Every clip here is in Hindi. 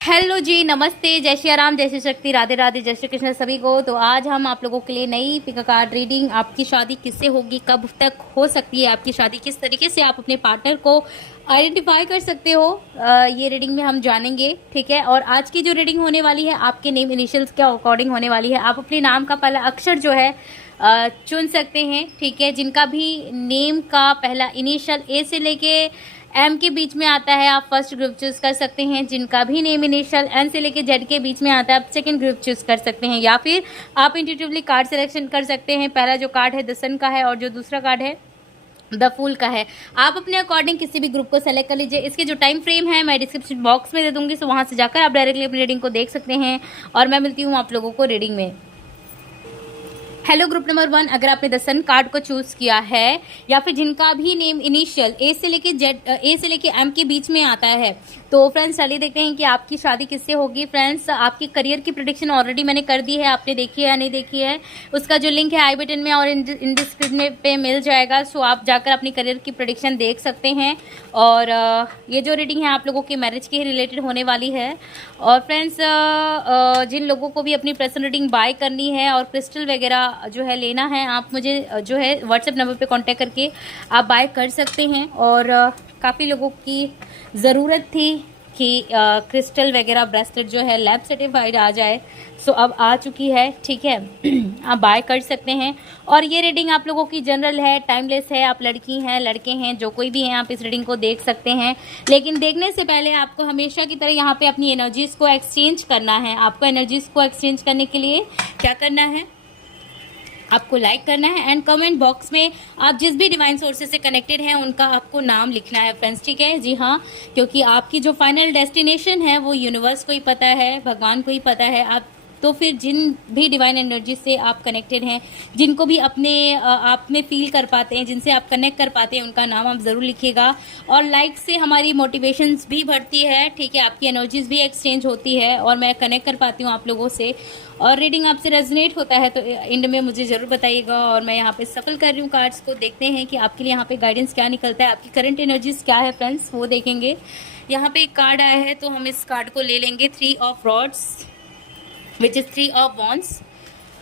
हेलो जी, नमस्ते, जय श्री राम, जय श्री शक्ति, राधे राधे, जय श्री कृष्ण सभी को। तो आज हम आप लोगों के लिए नई पिक कार्ड रीडिंग, आपकी शादी किससे होगी, कब तक हो सकती है आपकी शादी, किस तरीके से आप अपने पार्टनर को आइडेंटिफाई कर सकते हो, ये रीडिंग में हम जानेंगे। ठीक है। और आज की जो रीडिंग होने वाली है आपके नेम इनिशियल्स के अकॉर्डिंग होने वाली है। आप अपने नाम का पहला अक्षर जो है चुन सकते हैं। ठीक है। जिनका भी नेम का पहला इनिशियल ए से लेके एम के बीच में आता है आप फर्स्ट ग्रुप चूज कर सकते हैं। जिनका भी नेम इनिशियल एन से लेके जेड के बीच में आता है आप सेकंड ग्रुप चूज कर सकते हैं, या फिर आप इंट्यूटिवली कार्ड सिलेक्शन कर सकते हैं। पहला जो कार्ड है द सन का है और जो दूसरा कार्ड है द फूल का है। आप अपने अकॉर्डिंग किसी भी ग्रुप को सेलेक्ट कर लीजिए। इसके जो टाइम फ्रेम है मैं डिस्क्रिप्शन बॉक्स में दे दूंगी, सो वहां से जाकर आप डायरेक्टली अपनी रीडिंग को देख सकते हैं। और मैं मिलती हूँ आप लोगों को रीडिंग में। हेलो ग्रुप नंबर 1, अगर आपने द सन कार्ड को चूज किया है या फिर जिनका भी नेम इनिशियल ए से लेके एम के बीच में आता है, तो फ्रेंड्स चलिए देखते हैं कि आपकी शादी किससे होगी। फ्रेंड्स आपकी करियर की प्रेडिक्शन ऑलरेडी मैंने कर दी है, आपने देखी है या नहीं देखी है उसका जो लिंक है आई बटन में और इन डिस्क्रिप्शन पे मिल जाएगा। सो आप जाकर अपनी करियर की प्रेडिक्शन देख सकते हैं। और ये जो रीडिंग है आप लोगों की मैरिज के रिलेटेड होने वाली है। और फ्रेंड्स जिन लोगों को भी अपनी पर्सनल रीडिंग बाय करनी है और क्रिस्टल वगैरह जो है लेना है, आप मुझे जो है व्हाट्सएप नंबर पे कांटेक्ट करके आप बाय कर सकते हैं। और काफ़ी लोगों की ज़रूरत थी कि क्रिस्टल वगैरह ब्रेसलेट जो है लैब सर्टिफाइड आ जाए, सो अब आ चुकी है। ठीक है। आप बाय कर सकते हैं। और ये रीडिंग आप लोगों की जनरल है, टाइमलेस है। आप लड़की हैं, लड़के हैं, जो कोई भी हैं आप इस रीडिंग को देख सकते हैं। लेकिन देखने से पहले आपको हमेशा की तरह यहाँ पे अपनी एनर्जीज को एक्सचेंज करना है। आपको एनर्जीज को एक्सचेंज करने के लिए क्या करना है, आपको लाइक करना है एंड कमेंट बॉक्स में आप जिस भी डिवाइन सोर्सेज से कनेक्टेड हैं उनका आपको नाम लिखना है फ्रेंड्स। ठीक है जी हाँ, क्योंकि आपकी जो फाइनल डेस्टिनेशन है वो यूनिवर्स को ही पता है, भगवान को ही पता है। आप तो फिर जिन भी डिवाइन एनर्जी से आप कनेक्टेड हैं, जिनको भी अपने आप में फील कर पाते हैं, जिनसे आप कनेक्ट कर पाते हैं, उनका नाम आप ज़रूर लिखिएगा। और लाइक से हमारी मोटिवेशंस भी बढ़ती है। ठीक है। आपकी एनर्जीज भी एक्सचेंज होती है और मैं कनेक्ट कर पाती हूँ आप लोगों से। और रीडिंग आपसे रेजोनेट होता है तो एंड में मुझे ज़रूर बताइएगा। और मैं यहाँ पे सफल कर रही हूँ कार्ड्स को, देखते हैं कि आपके लिए यहाँ पे गाइडेंस क्या निकलता है, आपकी करंट एनर्जीज क्या है फ्रेंड्स, वो देखेंगे। यहाँ पे एक कार्ड आया है तो हम इस कार्ड को ले लेंगे, 3 of rods which is 3 of wands.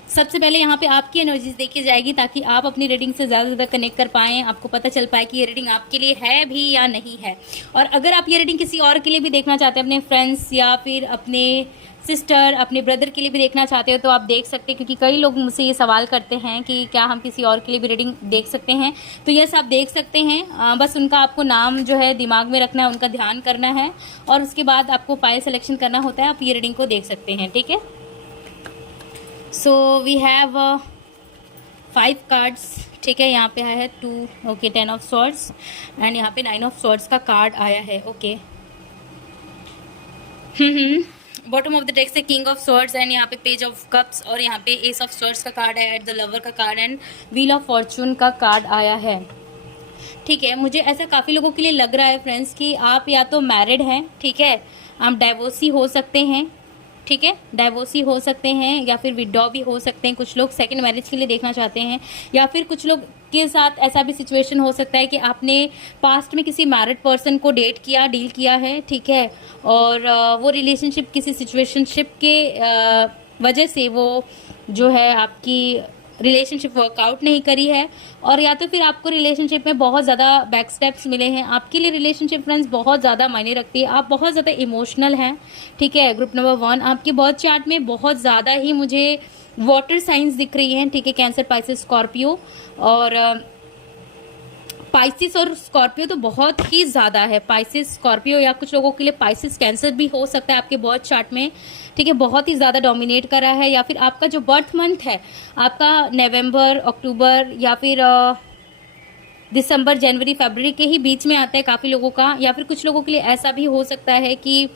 सबसे पहले यहाँ पे आपकी एनर्जीज देखी जाएगी ताकि आप अपनी रीडिंग से ज़्यादा से ज़्यादा कनेक्ट कर पाएँ, आपको पता चल पाए कि ये रीडिंग आपके लिए है भी या नहीं है। और अगर आप ये रीडिंग किसी और के लिए भी देखना चाहते हैं, अपने फ्रेंड्स या फिर अपने सिस्टर, अपने ब्रदर के लिए भी देखना चाहते हो, तो आप देख सकते हैं। क्योंकि कई लोग मुझसे ये सवाल करते हैं कि क्या हम किसी और के लिए भी रीडिंग देख सकते हैं, तो यस आप देख सकते हैं। बस उनका आपको नाम जो है दिमाग में रखना है, उनका ध्यान करना है और उसके बाद आपको पाइल सिलेक्शन करना होता है, आप ये रीडिंग को देख सकते हैं। ठीक है। So we have 5 cards. ठीक है। यहाँ पे आया है 2, ओके, 10 ऑफ सॉर्ड्स एंड यहाँ पे 9 ऑफ सॉर्ड्स का कार्ड आया है। Okay. Bottom of the deck से किंग ऑफ सॉर्ड्स एंड यहाँ पे पेज ऑफ कप्स और यहाँ पे एस ऑफ सॉर्ड्स का कार्ड है, एट द लवर का card and wheel of Fortune का कार्ड आया है। ठीक है। मुझे ऐसा काफ़ी लोगों के लिए लग रहा है फ्रेंड्स कि आप या तो मैरिड हैं, ठीक है, आप डाइवोर्सी हो सकते हैं। ठीक है। डाइवोर्सी हो सकते हैं या फिर विडॉ भी हो सकते हैं। कुछ लोग सेकंड मैरिज के लिए देखना चाहते हैं, या फिर कुछ लोग के साथ ऐसा भी सिचुएशन हो सकता है कि आपने पास्ट में किसी मैरिड पर्सन को डेट किया, डील किया है। ठीक है। और वो रिलेशनशिप किसी सिचुएशनशिप के वजह से वो जो है आपकी रिलेशनशिप वर्कआउट नहीं करी है, और या तो फिर आपको रिलेशनशिप में बहुत ज़्यादा बैक स्टेप्स मिले हैं। आपके लिए रिलेशनशिप फ्रेंड्स बहुत ज़्यादा मायने रखती है, आप बहुत ज़्यादा इमोशनल हैं। ठीक है। ग्रुप नंबर 1, आपकी बर्थ चार्ट में बहुत ज़्यादा ही मुझे वाटर साइंस दिख रही हैं। ठीक है। Cancer, Pisces, Scorpio. और पाइसिस और स्कॉर्पियो तो बहुत ही ज़्यादा है। पाइसिस, स्कॉर्पियो, या कुछ लोगों के लिए पाइसिस कैंसर भी हो सकता है आपके बर्थ चार्ट में। ठीक है। बहुत ही ज़्यादा डोमिनेट कर रहा है। या फिर आपका जो बर्थ मंथ है आपका नवंबर, अक्टूबर या फिर दिसंबर, जनवरी, फरवरी के ही बीच में आता है काफ़ी लोगों का। या फिर कुछ लोगों के लिए ऐसा भी हो सकता है कि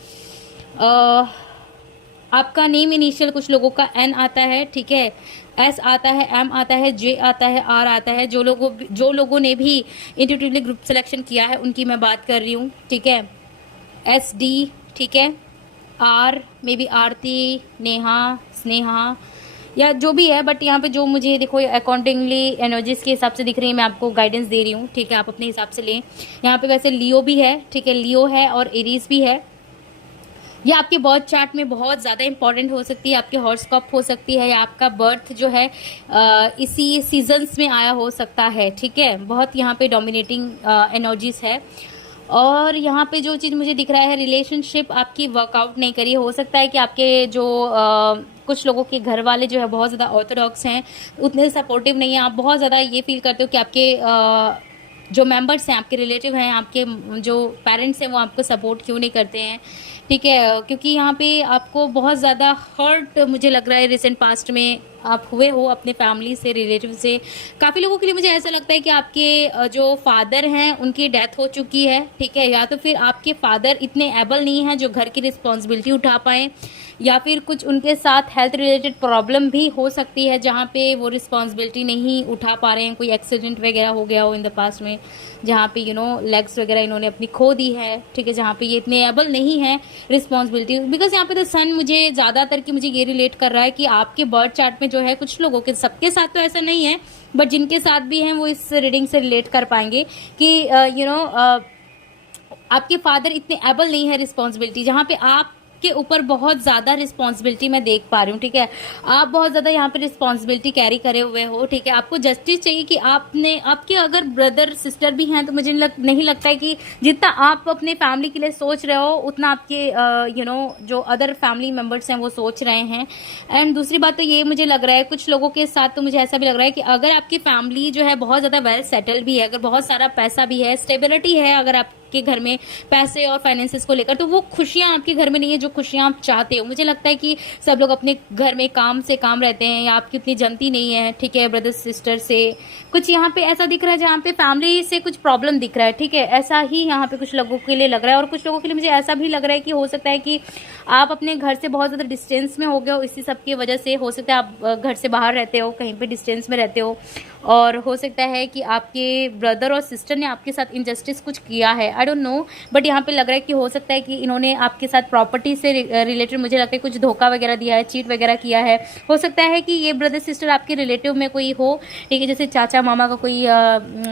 आपका नेम इनिशियल कुछ लोगों का एन आता है। ठीक है। एस आता है, एम आता है, जे आता है, आर आता है। जो लोगों ने भी इंट्यूटिवली ग्रुप सिलेक्शन किया है उनकी मैं बात कर रही हूँ। ठीक है। एस डी, ठीक है, आर मे बी आरती, नेहा, स्नेहा, या जो भी है, बट यहाँ पे जो मुझे देखो अकॉर्डिंगली एनर्जीज के हिसाब से दिख रही है, मैं आपको गाइडेंस दे रही हूँ। ठीक है। आप अपने हिसाब से लें। यहाँ पे वैसे लियो भी है। ठीक है। लियो है और एरीज भी है। ये आपके बर्थ चार्ट में बहुत ज़्यादा इंपॉर्टेंट हो सकती है, आपके हॉरोस्कोप हो सकती है, या आपका बर्थ जो है इसी सीजन्स में आया हो सकता है, ठीक है। बहुत यहाँ पे डोमिनेटिंग एनर्जीज है। और यहाँ पे जो चीज़ मुझे दिख रहा है, रिलेशनशिप आपकी वर्कआउट नहीं करी। हो सकता है कि आपके जो कुछ लोगों के घर वाले जो है बहुत ज़्यादा ऑर्थोडॉक्स हैं, उतने सपोर्टिव नहीं है। आप बहुत ज़्यादा ये फील करते हो कि आपके जो मेंबर्स हैं, आपके रिलेटिव हैं, आपके जो पेरेंट्स हैं, वो आपको सपोर्ट क्यों नहीं करते हैं, ठीक है। क्योंकि यहाँ पे आपको बहुत ज़्यादा हर्ट मुझे लग रहा है रिसेंट पास्ट में आप हुए हो अपने फैमिली से, रिलेटिव से। काफ़ी लोगों के लिए मुझे ऐसा लगता है कि आपके जो फादर हैं उनकी डेथ हो चुकी है, ठीक है, या तो फिर आपके फादर इतने एबल नहीं हैं जो घर की रिस्पॉन्सिबिलिटी उठा पाएँ, या फिर कुछ उनके साथ हेल्थ रिलेटेड प्रॉब्लम भी हो सकती है जहाँ पे वो रिस्पॉन्सिबिलिटी नहीं उठा पा रहे हैं। कोई एक्सीडेंट वगैरह हो गया हो इन द पास्ट में, जहाँ पे लेग्स वगैरह इन्होंने अपनी खो दी है, ठीक है, जहाँ पे ये इतने एबल नहीं है रिस्पॉन्सिबिलिटी। बिकॉज यहाँ पे तो सन मुझे ज़्यादातर कि मुझे ये रिलेट कर रहा है कि आपके बर्थ चार्ट में जो है कुछ लोगों के, सबके साथ तो ऐसा नहीं है, बट जिनके साथ भी हैं वो इस रीडिंग से रिलेट कर पाएंगे कि आपके फादर इतने एबल नहीं है रिस्पॉन्सिबिलिटी, जहाँ पे आप के ऊपर बहुत ज़्यादा रिस्पॉन्सिबिलिटी मैं देख पा रही हूँ, ठीक है। आप बहुत ज़्यादा यहाँ पे रिस्पॉन्सिबिलिटी कैरी करे हुए हो, ठीक है। आपको जस्टिस चाहिए कि आपके अगर ब्रदर सिस्टर भी हैं तो मुझे नहीं लगता है कि जितना आप अपने फैमिली के लिए सोच रहे हो उतना आपके जो अदर फैमिली मेम्बर्स हैं वो सोच रहे हैं। एंड दूसरी बात तो ये मुझे लग रहा है कुछ लोगों के साथ, तो मुझे ऐसा भी लग रहा है कि अगर आपकी फैमिली जो है बहुत ज़्यादा वेल सेटल भी है, अगर बहुत सारा पैसा भी है, स्टेबिलिटी है अगर आप के घर में पैसे और फाइनेंसेस को लेकर, तो वो खुशियां आपके घर में नहीं है जो खुशियां आप चाहते हो। मुझे लगता है कि सब लोग अपने घर में काम से काम रहते हैं, या आपकी उतनी जनती नहीं है, ठीक है, ब्रदर सिस्टर से कुछ यहाँ पे ऐसा दिख रहा है, जहाँ पे फैमिली से कुछ प्रॉब्लम दिख रहा है, ठीक है। ऐसा ही यहाँ पे कुछ लोगों के लिए लग रहा है। और कुछ लोगों के लिए मुझे ऐसा भी लग रहा है कि हो सकता है कि आप अपने घर से बहुत ज़्यादा डिस्टेंस में हो गए हो, इसी सब की वजह से। हो सकता है आप घर से बाहर रहते हो, कहीं पे डिस्टेंस में रहते हो, और हो सकता है कि आपके ब्रदर और सिस्टर ने आपके साथ इनजस्टिस कुछ किया है, आई डोंट नो। बट यहाँ पे लग रहा है कि हो सकता है कि इन्होंने आपके साथ प्रॉपर्टी से रिलेटेड मुझे लगता है कुछ धोखा वगैरह दिया है, चीट वगैरह किया है। हो सकता है कि ये ब्रदर सिस्टर आपके रिलेटिव में कोई हो, ठीक है, जैसे चाचा मामा का कोई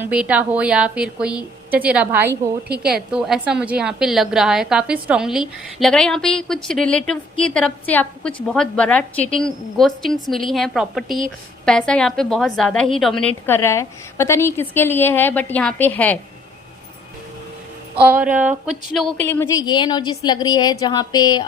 बेटा हो, या फिर कोई चचेरा भाई हो, ठीक है। तो ऐसा मुझे यहाँ पे लग रहा है, काफ़ी स्ट्रांगली लग रहा है। यहाँ पे कुछ रिलेटिव की तरफ से आपको कुछ बहुत बड़ा चीटिंग, गोस्टिंग्स मिली हैं, प्रॉपर्टी, पैसा यहाँ पे बहुत ज़्यादा ही डोमिनेट कर रहा है। पता नहीं किसके लिए है, बट यहाँ पे है। और कुछ लोगों के लिए मुझे ये एनर्जीज लग रही है जहाँ पे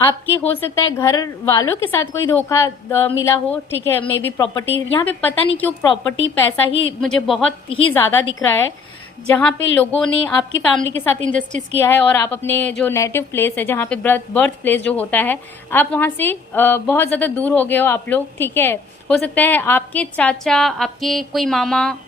आपके हो सकता है घर वालों के साथ कोई धोखा मिला हो, ठीक है, मे बी प्रॉपर्टी। यहाँ पे पता नहीं क्यों प्रॉपर्टी, पैसा ही मुझे बहुत ही ज़्यादा दिख रहा है, जहाँ पे लोगों ने आपकी फैमिली के साथ इनजस्टिस किया है, और आप अपने जो नेटिव प्लेस है, जहाँ पे बर्थ प्लेस जो होता है, आप वहाँ से बहुत ज़्यादा दूर हो गए हो आप लोग, ठीक है। हो सकता है आपके चाचा, आपके कोई मामा,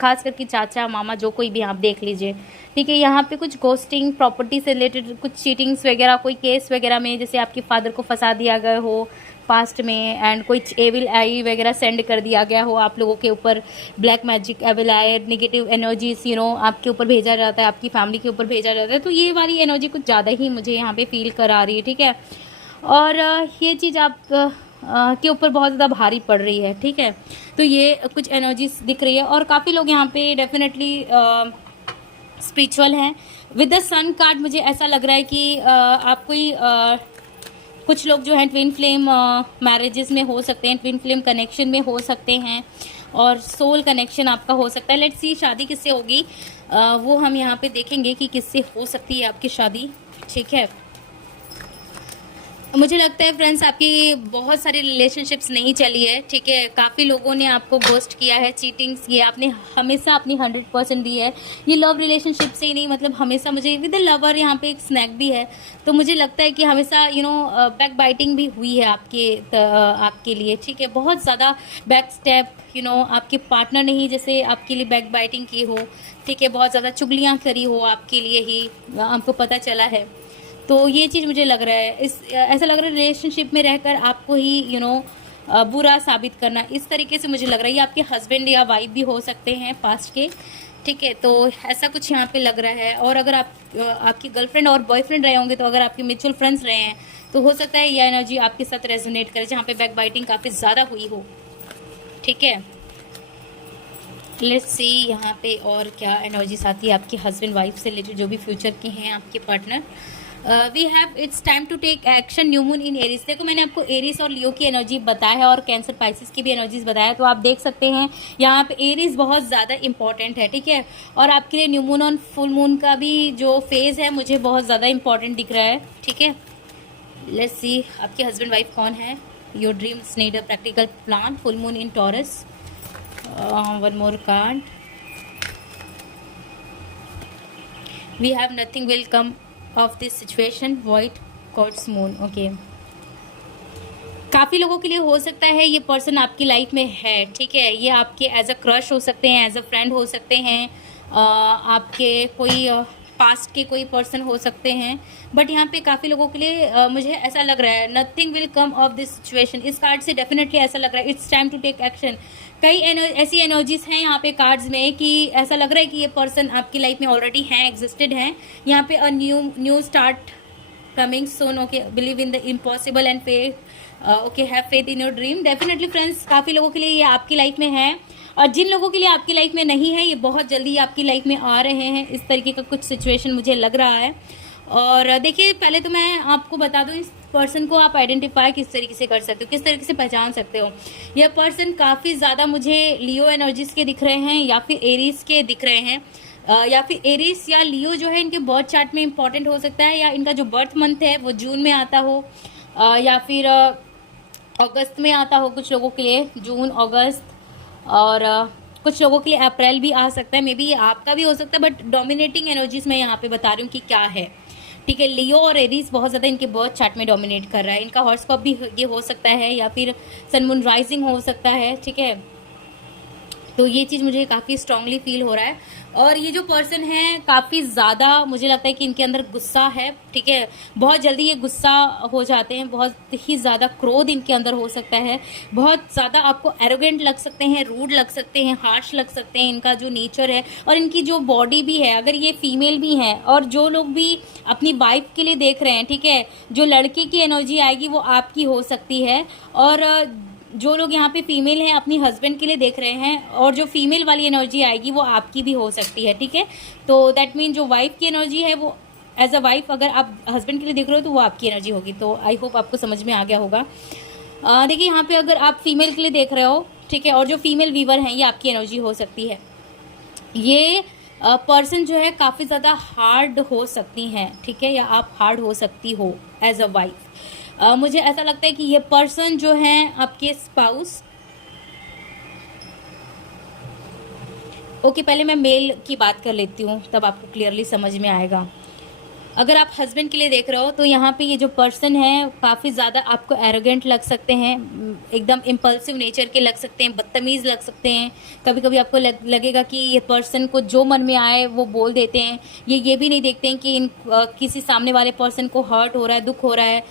खास करके चाचा मामा, जो कोई भी आप देख लीजिए, ठीक है। यहाँ पे कुछ गोस्टिंग, प्रॉपर्टी से रिलेटेड कुछ चीटिंग्स वगैरह, कोई केस वगैरह में जैसे आपके फादर को फंसा दिया गया हो पास्ट में, एंड कोई एविल आई वगैरह सेंड कर दिया गया हो आप लोगों के ऊपर, ब्लैक मैजिक, एविल आई, नेगेटिव एनर्जीज आपके ऊपर भेजा जाता है, आपकी फैमिली के ऊपर भेजा जाता है। तो ये वाली एनर्जी कुछ ज़्यादा ही मुझे यहाँ पे फील करा रही है, ठीक है। और ये चीज़ आप के ऊपर बहुत ज़्यादा भारी पड़ रही है, ठीक है। तो ये कुछ एनर्जीज दिख रही है, और काफ़ी लोग यहाँ पे डेफिनेटली स्पिरिचुअल हैं। विद द सन कार्ड मुझे ऐसा लग रहा है कि आप कोई कुछ लोग जो हैं ट्विन फ्लेम मैरिजेस में हो सकते हैं, ट्विन फ्लेम कनेक्शन में हो सकते हैं, और सोल कनेक्शन आपका हो सकता है। लेट्स सी शादी किससे होगी, वो हम यहाँ पे देखेंगे कि किससे हो सकती है आपकी शादी, ठीक है। मुझे लगता है फ्रेंड्स आपकी बहुत सारी रिलेशनशिप्स नहीं चली है, ठीक है। काफ़ी लोगों ने आपको गोस्ट किया है, चीटिंग्स किया, आपने हमेशा अपनी 100% दी है। ये लव रिलेशनशिप से ही नहीं, मतलब हमेशा मुझे विद द लवर यहाँ पे एक स्नैक भी है, तो मुझे लगता है कि हमेशा बैक बाइटिंग भी हुई है आपके लिए, ठीक है। बहुत ज़्यादा बैक स्टेप आपके पार्टनर ने ही जैसे आपके लिए बैक बाइटिंग की हो, ठीक है, बहुत ज़्यादा चुगलियाँ करी हो आपके लिए ही, आपको पता चला है। तो ये चीज़ मुझे लग रहा है, ऐसा लग रहा है रिलेशनशिप में रहकर आपको ही बुरा साबित करना, इस तरीके से मुझे लग रहा है। ये आपके हस्बैंड या वाइफ भी हो सकते हैं पास्ट के, ठीक है। तो ऐसा कुछ यहाँ पे लग रहा है। और अगर आपकी गर्लफ्रेंड और बॉयफ्रेंड रहे होंगे, तो अगर आपके म्यूचुअल फ्रेंड्स रहे हैं, तो हो सकता है ये एनर्जी आपके साथ रेजोनेट करे, जहाँ पे बैक बाइटिंग काफ़ी ज़्यादा हुई हो, ठीक है। लेट्स सी यहाँ पे और क्या एनर्जीज आती है आपके हस्बैंड वाइफ से रिलेटेड, जो भी फ्यूचर के हैं आपके partner. We have it's time to take action, new moon in Aries. देखो मैंने आपको एरीज और लियो की एनर्जी बताया है और कैंसर पाइसिस की भी एनर्जीज बताया, तो आप देख सकते हैं यहाँ पे एरीज बहुत ज़्यादा इंपॉर्टेंट है, ठीक है। और आपके लिए न्यू मून और फुल मून का भी जो फेज है मुझे बहुत ज़्यादा इंपॉर्टेंट दिख रहा है, ठीक है। लेट्स सी आपके हस्बैंड वाइफ कौन है। Your dreams need a practical plan, full moon in taurus. One more card. We have nothing will come of this situation. Void God's moon. Okay. काफ़ी लोगों के लिए हो सकता है ये पर्सन आपकी लाइफ में है, ठीक है। ये आपके एज अ क्रश हो सकते हैं, एज अ फ्रेंड हो सकते हैं, आपके कोई पास्ट के कोई पर्सन हो सकते हैं। बट यहाँ पे काफ़ी लोगों के लिए मुझे ऐसा लग रहा है nothing will come of this situation. इस कार्ड से डेफिनेटली ऐसा लग रहा है it's time to take action. कई ऐसी एनर्जीज हैं यहाँ पे कार्ड्स में कि ऐसा लग रहा है कि ये पर्सन आपकी लाइफ में ऑलरेडी हैं, एग्जिस्टेड हैं। यहाँ पे a new start coming soon. Okay, believe in the impossible and faith. Okay, have faith in your dream. Definitely friends, काफ़ी लोगों के लिए ये आपकी लाइफ में है, और जिन लोगों के लिए आपकी लाइफ में नहीं है ये बहुत जल्दी आपकी लाइफ में आ रहे हैं। इस तरीके का कुछ सिचुएशन मुझे लग रहा है। और देखिए, पहले तो मैं आपको बता दूं, इस पर्सन को आप आइडेंटिफाई किस तरीके से कर सकते हो, किस तरीके से पहचान सकते हो। यह पर्सन काफ़ी ज़्यादा मुझे लियो एनर्जीज के दिख रहे हैं, या फिर एरीज के दिख रहे हैं, या फिर एरीज या लियो जो है इनके बर्थ चार्ट में इंपॉर्टेंट हो सकता है, या इनका जो बर्थ मंथ है वो जून में आता हो, या फिर अगस्त में आता हो कुछ लोगों के लिए, जून अगस्त। और कुछ लोगों के लिए अप्रैल भी आ सकता है, मे बी ये आपका भी हो सकता है। बट डोमिनेटिंग एनर्जीज मैं यहाँ पे बता रही हूँ कि क्या है, ठीक है। लियो और एरीज बहुत ज़्यादा इनके बर्थ चार्ट में डोमिनेट कर रहा है। इनका हॉरोस्कोप भी ये हो सकता है, या फिर सन मून राइजिंग हो सकता है, ठीक है। तो ये चीज़ मुझे काफ़ी स्ट्रांगली फील हो रहा है। और ये जो पर्सन है काफ़ी ज़्यादा मुझे लगता है कि इनके अंदर गुस्सा है, ठीक है। बहुत जल्दी ये गुस्सा हो जाते हैं, बहुत ही ज़्यादा क्रोध इनके अंदर हो सकता है, बहुत ज़्यादा आपको एरोगेंट लग सकते हैं, रूड लग सकते हैं, हार्श लग सकते हैं। इनका जो नेचर है और इनकी जो बॉडी भी है, अगर ये फीमेल भी हैं, और जो लोग भी अपनी वाइफ के लिए देख रहे हैं, ठीक है, जो लड़के की एनर्जी आएगी वो आपकी हो सकती है। और जो लोग यहाँ पे फीमेल हैं अपनी हस्बैंड के लिए देख रहे हैं, और जो फीमेल वाली एनर्जी आएगी वो आपकी भी हो सकती है, ठीक है। तो दैट मीन जो वाइफ की एनर्जी है वो एज अ वाइफ अगर आप हस्बैंड के लिए देख रहे हो तो वो आपकी एनर्जी होगी। तो आई होप आपको समझ में आ गया होगा। देखिए, यहाँ पे अगर आप फीमेल के लिए देख रहे हो, ठीक है, और जो फीमेल वीवर हैं ये आपकी एनर्जी हो सकती है। ये पर्सन जो है काफ़ी ज़्यादा हार्ड हो सकती हैं, ठीक है, या आप हार्ड हो सकती हो एज अ वाइफ। मुझे ऐसा लगता है कि ये पर्सन जो है आपके स्पाउस। ओके, पहले मैं मेल की बात कर लेती हूँ, तब आपको क्लियरली समझ में आएगा। अगर आप हस्बैंड के लिए देख रहे हो तो यहाँ पे ये जो पर्सन है काफ़ी ज़्यादा आपको एरोगेंट लग सकते हैं, एकदम इम्पल्सिव नेचर के लग सकते हैं, बदतमीज़ लग सकते हैं। कभी कभी आपको लगेगा कि ये पर्सन को जो मन में आए वो बोल देते हैं। ये भी नहीं देखते हैं कि किसी सामने वाले पर्सन को हर्ट हो रहा है, दुख हो रहा है,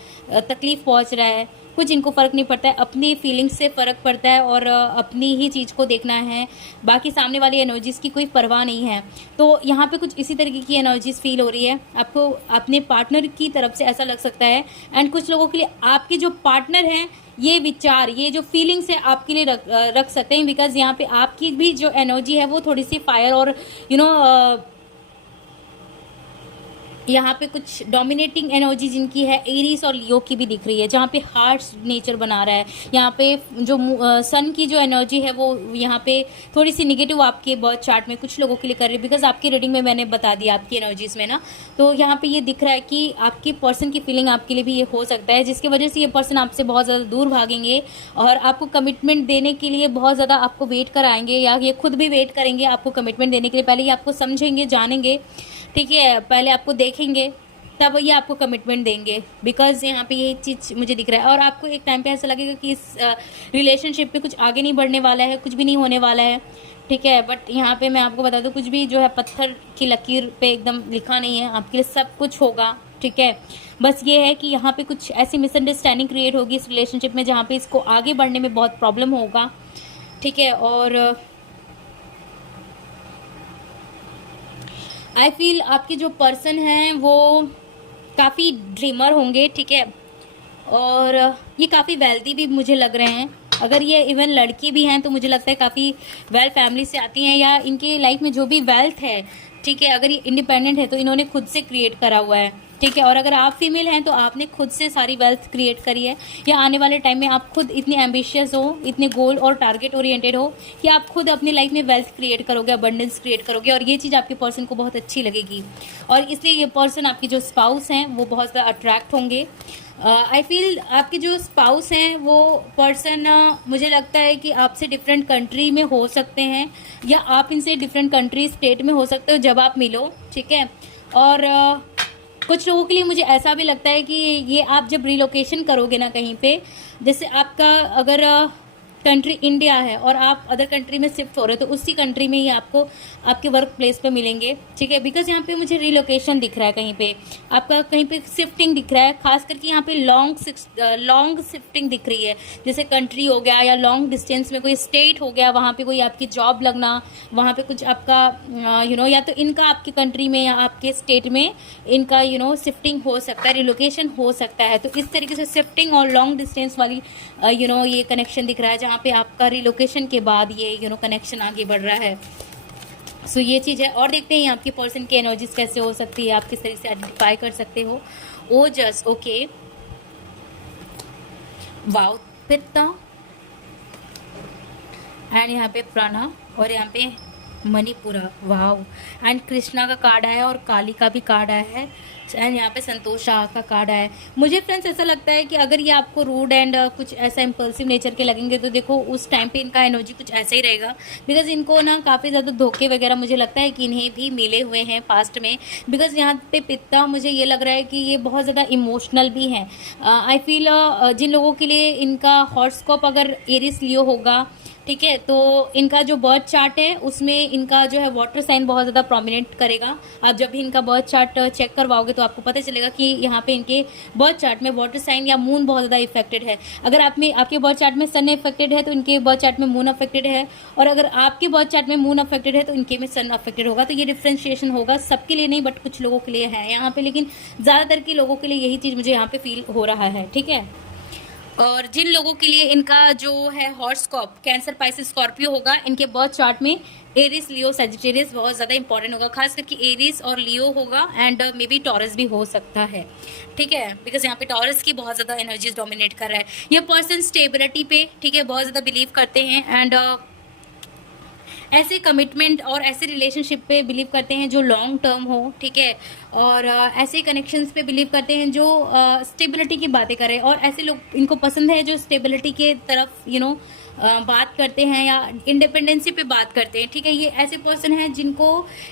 तकलीफ़ पहुँच रहा है, कुछ इनको फ़र्क नहीं पड़ता है। अपनी फीलिंग्स से फ़र्क पड़ता है और अपनी ही चीज़ को देखना है, बाकी सामने वाली एनर्जीज़ की कोई परवाह नहीं है। तो यहाँ पे कुछ इसी तरीके की एनर्जीज़ फील हो रही है आपको अपने पार्टनर की तरफ से, ऐसा लग सकता है। एंड कुछ लोगों के लिए आपके जो पार्टनर हैं ये विचार, ये जो फीलिंग्स है आपके लिए रख सकते हैं, बिकॉज यहाँ पे आपकी भी जो एनर्जी है वो थोड़ी सी फायर और यहाँ पे कुछ डोमिनेटिंग एनर्जी जिनकी है एरीज और लियो की भी दिख रही है, जहाँ पे हार्ट नेचर बना रहा है। यहाँ पे जो सन की जो एनर्जी है वो यहाँ पे थोड़ी सी निगेटिव आपके बर्थ चार्ट में कुछ लोगों के लिए कर रही है, बिकॉज आपकी रीडिंग में मैंने बता दिया आपकी एनर्जीज में ना। तो यहाँ पे ये दिख रहा है कि आपके पर्सन की फीलिंग आपके लिए भी ये हो सकता है, जिसकी वजह से ये पर्सन आपसे बहुत ज़्यादा दूर भागेंगे और आपको कमिटमेंट देने के लिए बहुत ज़्यादा आपको वेट कराएंगे, या ये खुद भी वेट करेंगे आपको कमिटमेंट देने के लिए। पहले ये आपको समझेंगे, जानेंगे, ठीक है, पहले आपको देखेंगे, तब ये आपको कमिटमेंट देंगे, बिकॉज यहाँ पे ये चीज़ मुझे दिख रहा है। और आपको एक टाइम पे ऐसा लगेगा कि इस रिलेशनशिप पे कुछ आगे नहीं बढ़ने वाला है, कुछ भी नहीं होने वाला है, ठीक है। बट यहाँ पे मैं आपको बता दूँ, कुछ भी जो है पत्थर की लकीर पे एकदम लिखा नहीं है, आपके लिए सब कुछ होगा, ठीक है। बस ये है कि यहाँ पे कुछ ऐसी मिसअंडरस्टैंडिंग क्रिएट होगी इस रिलेशनशिप में जहाँ पे इसको आगे बढ़ने में बहुत प्रॉब्लम होगा, ठीक है। और आई फील आपके जो पर्सन हैं वो काफ़ी ड्रीमर होंगे, ठीक है, और ये काफ़ी वेल्दी भी मुझे लग रहे हैं। अगर ये इवन लड़की भी हैं तो मुझे लगता है काफ़ी वेल फैमिली से आती हैं, या इनके लाइफ में जो भी वेल्थ है, ठीक है, अगर ये इंडिपेंडेंट है तो इन्होंने खुद से क्रिएट करा हुआ है, ठीक है। और अगर आप फीमेल हैं तो आपने खुद से सारी वेल्थ क्रिएट करी है, या आने वाले टाइम में आप खुद इतने एम्बिशियस हो, इतने गोल और टारगेट ओरिएंटेड हो कि आप खुद अपनी लाइफ में वेल्थ क्रिएट करोगे, अबंडेंस क्रिएट करोगे, और ये चीज़ आपके पर्सन को बहुत अच्छी लगेगी। और इसलिए ये पर्सन, आपकी जो स्पाउस हैं, वो बहुत ज़्यादा अट्रैक्ट होंगे। आई फील आपके जो स्पाउस हैं वो पर्सन मुझे लगता है कि आपसे डिफरेंट कंट्री में हो सकते हैं, या आप इनसे डिफरेंट कंट्री स्टेट में हो सकते हो जब आप मिलो, ठीक है। और कुछ लोगों के लिए मुझे ऐसा भी लगता है कि ये आप जब रिलोकेशन करोगे ना कहीं पे, जैसे आपका अगर कंट्री इंडिया है और आप अदर कंट्री में शिफ्ट हो रहे हो, तो उसी कंट्री में ही आपको आपके वर्क प्लेस पे मिलेंगे, ठीक है। बिकॉज यहाँ पे मुझे रिलोकेशन दिख रहा है, कहीं पे आपका कहीं पे शिफ्टिंग दिख रहा है, खास करके यहाँ पे लॉन्ग शिफ्टिंग दिख रही है, जैसे कंट्री हो गया या लॉन्ग डिस्टेंस में कोई स्टेट हो गया, वहाँ पे कोई आपकी जॉब लगना, वहाँ पे कुछ आपका या तो इनका आपकी कंट्री में या आपके स्टेट में इनका शिफ्टिंग हो सकता है, रिलोकेशन हो सकता है। तो इस तरीके से शिफ्टिंग और लॉन्ग डिस्टेंस वाली ये कनेक्शन दिख रहा है, जहाँ पे आपका रिलोकेशन के बाद ये कनेक्शन आगे बढ़ रहा है। सो ये चीज़ है। और देखते हैं आपके पर्सन की एनर्जीज कैसे हो सकती है, आप किस तरीके से आइडेंटिफाई कर सकते हो। ओ जस्ट ओके, वाओ, पित्ता, एंड यहाँ पे प्राणा, और यहाँ पे मणिपुरा, वाओ, एंड कृष्णा का कार्ड आया है और काली का भी कार्ड आया है, एंड यहाँ पे संतोष शाह का कार्ड आया है। मुझे फ्रेंड्स ऐसा लगता है कि अगर ये आपको रूड एंड कुछ ऐसा इम्पल्सिव नेचर के लगेंगे तो देखो उस टाइम पे इनका एनर्जी कुछ ऐसा ही रहेगा, बिकॉज इनको ना काफ़ी ज़्यादा धोखे वगैरह मुझे लगता है कि इन्हें भी मिले हुए हैं पास्ट में। बिकॉज यहाँ पे पित्ता मुझे ये लग रहा है कि ये बहुत ज़्यादा इमोशनल भी हैं। आई फील जिन लोगों के लिए इनका हॉरोस्कोप अगर एरिस लियो होगा, ठीक है, तो इनका जो बर्थ चार्ट है उसमें इनका जो है वाटर साइन बहुत ज़्यादा प्रोमिनेंट करेगा। आप जब भी इनका बर्थ चार्ट चेक करवाओगे तो आपको पता चलेगा कि यहाँ पे इनके बर्थ चार्ट में वाटर साइन या मून बहुत ज़्यादा इफेक्टेड है। अगर आपके बर्थ चार्ट में सन इफेक्टेड है तो इनके बर्थ चार्ट में मून अफेक्टेड है, और अगर आपके बर्थ चार्ट में मून अफेक्टेड है तो इनके में सन अफेक्टेड होगा। तो ये डिफ्रेंशिएशन होगा, सबके लिए नहीं बट कुछ लोगों के लिए है यहाँ पे, लेकिन ज़्यादातर के लोगों के लिए यही चीज़ मुझे यहाँ पे फील हो रहा है, ठीक है। और जिन लोगों के लिए इनका जो है हॉरोस्कोप कैंसर, पाइसेस, स्कॉर्पियो होगा, इनके बर्थ चार्ट में एरिस, लियो, सजिटेरियस बहुत ज़्यादा इंपॉर्टेंट होगा, खास करके एरिस और लियो होगा, एंड मे बी टॉरस भी हो सकता है, ठीक है, बिकॉज यहाँ पे टॉरस की बहुत ज़्यादा एनर्जीज डोमिनेट कर रहा है। ये पर्सन स्टेबिलिटी पे, ठीक है, बहुत ज़्यादा बिलीव करते हैं, एंड ऐसे कमिटमेंट और ऐसे रिलेशनशिप पे बिलीव करते हैं जो लॉन्ग टर्म हो, ठीक है, और ऐसे कनेक्शंस पे बिलीव करते हैं जो स्टेबिलिटी की बातें करें, और ऐसे लोग इनको पसंद है जो स्टेबिलिटी के तरफ बात करते हैं या इंडिपेंडेंसी पे बात करते हैं, ठीक है। ये ऐसे पर्सन हैं जिनको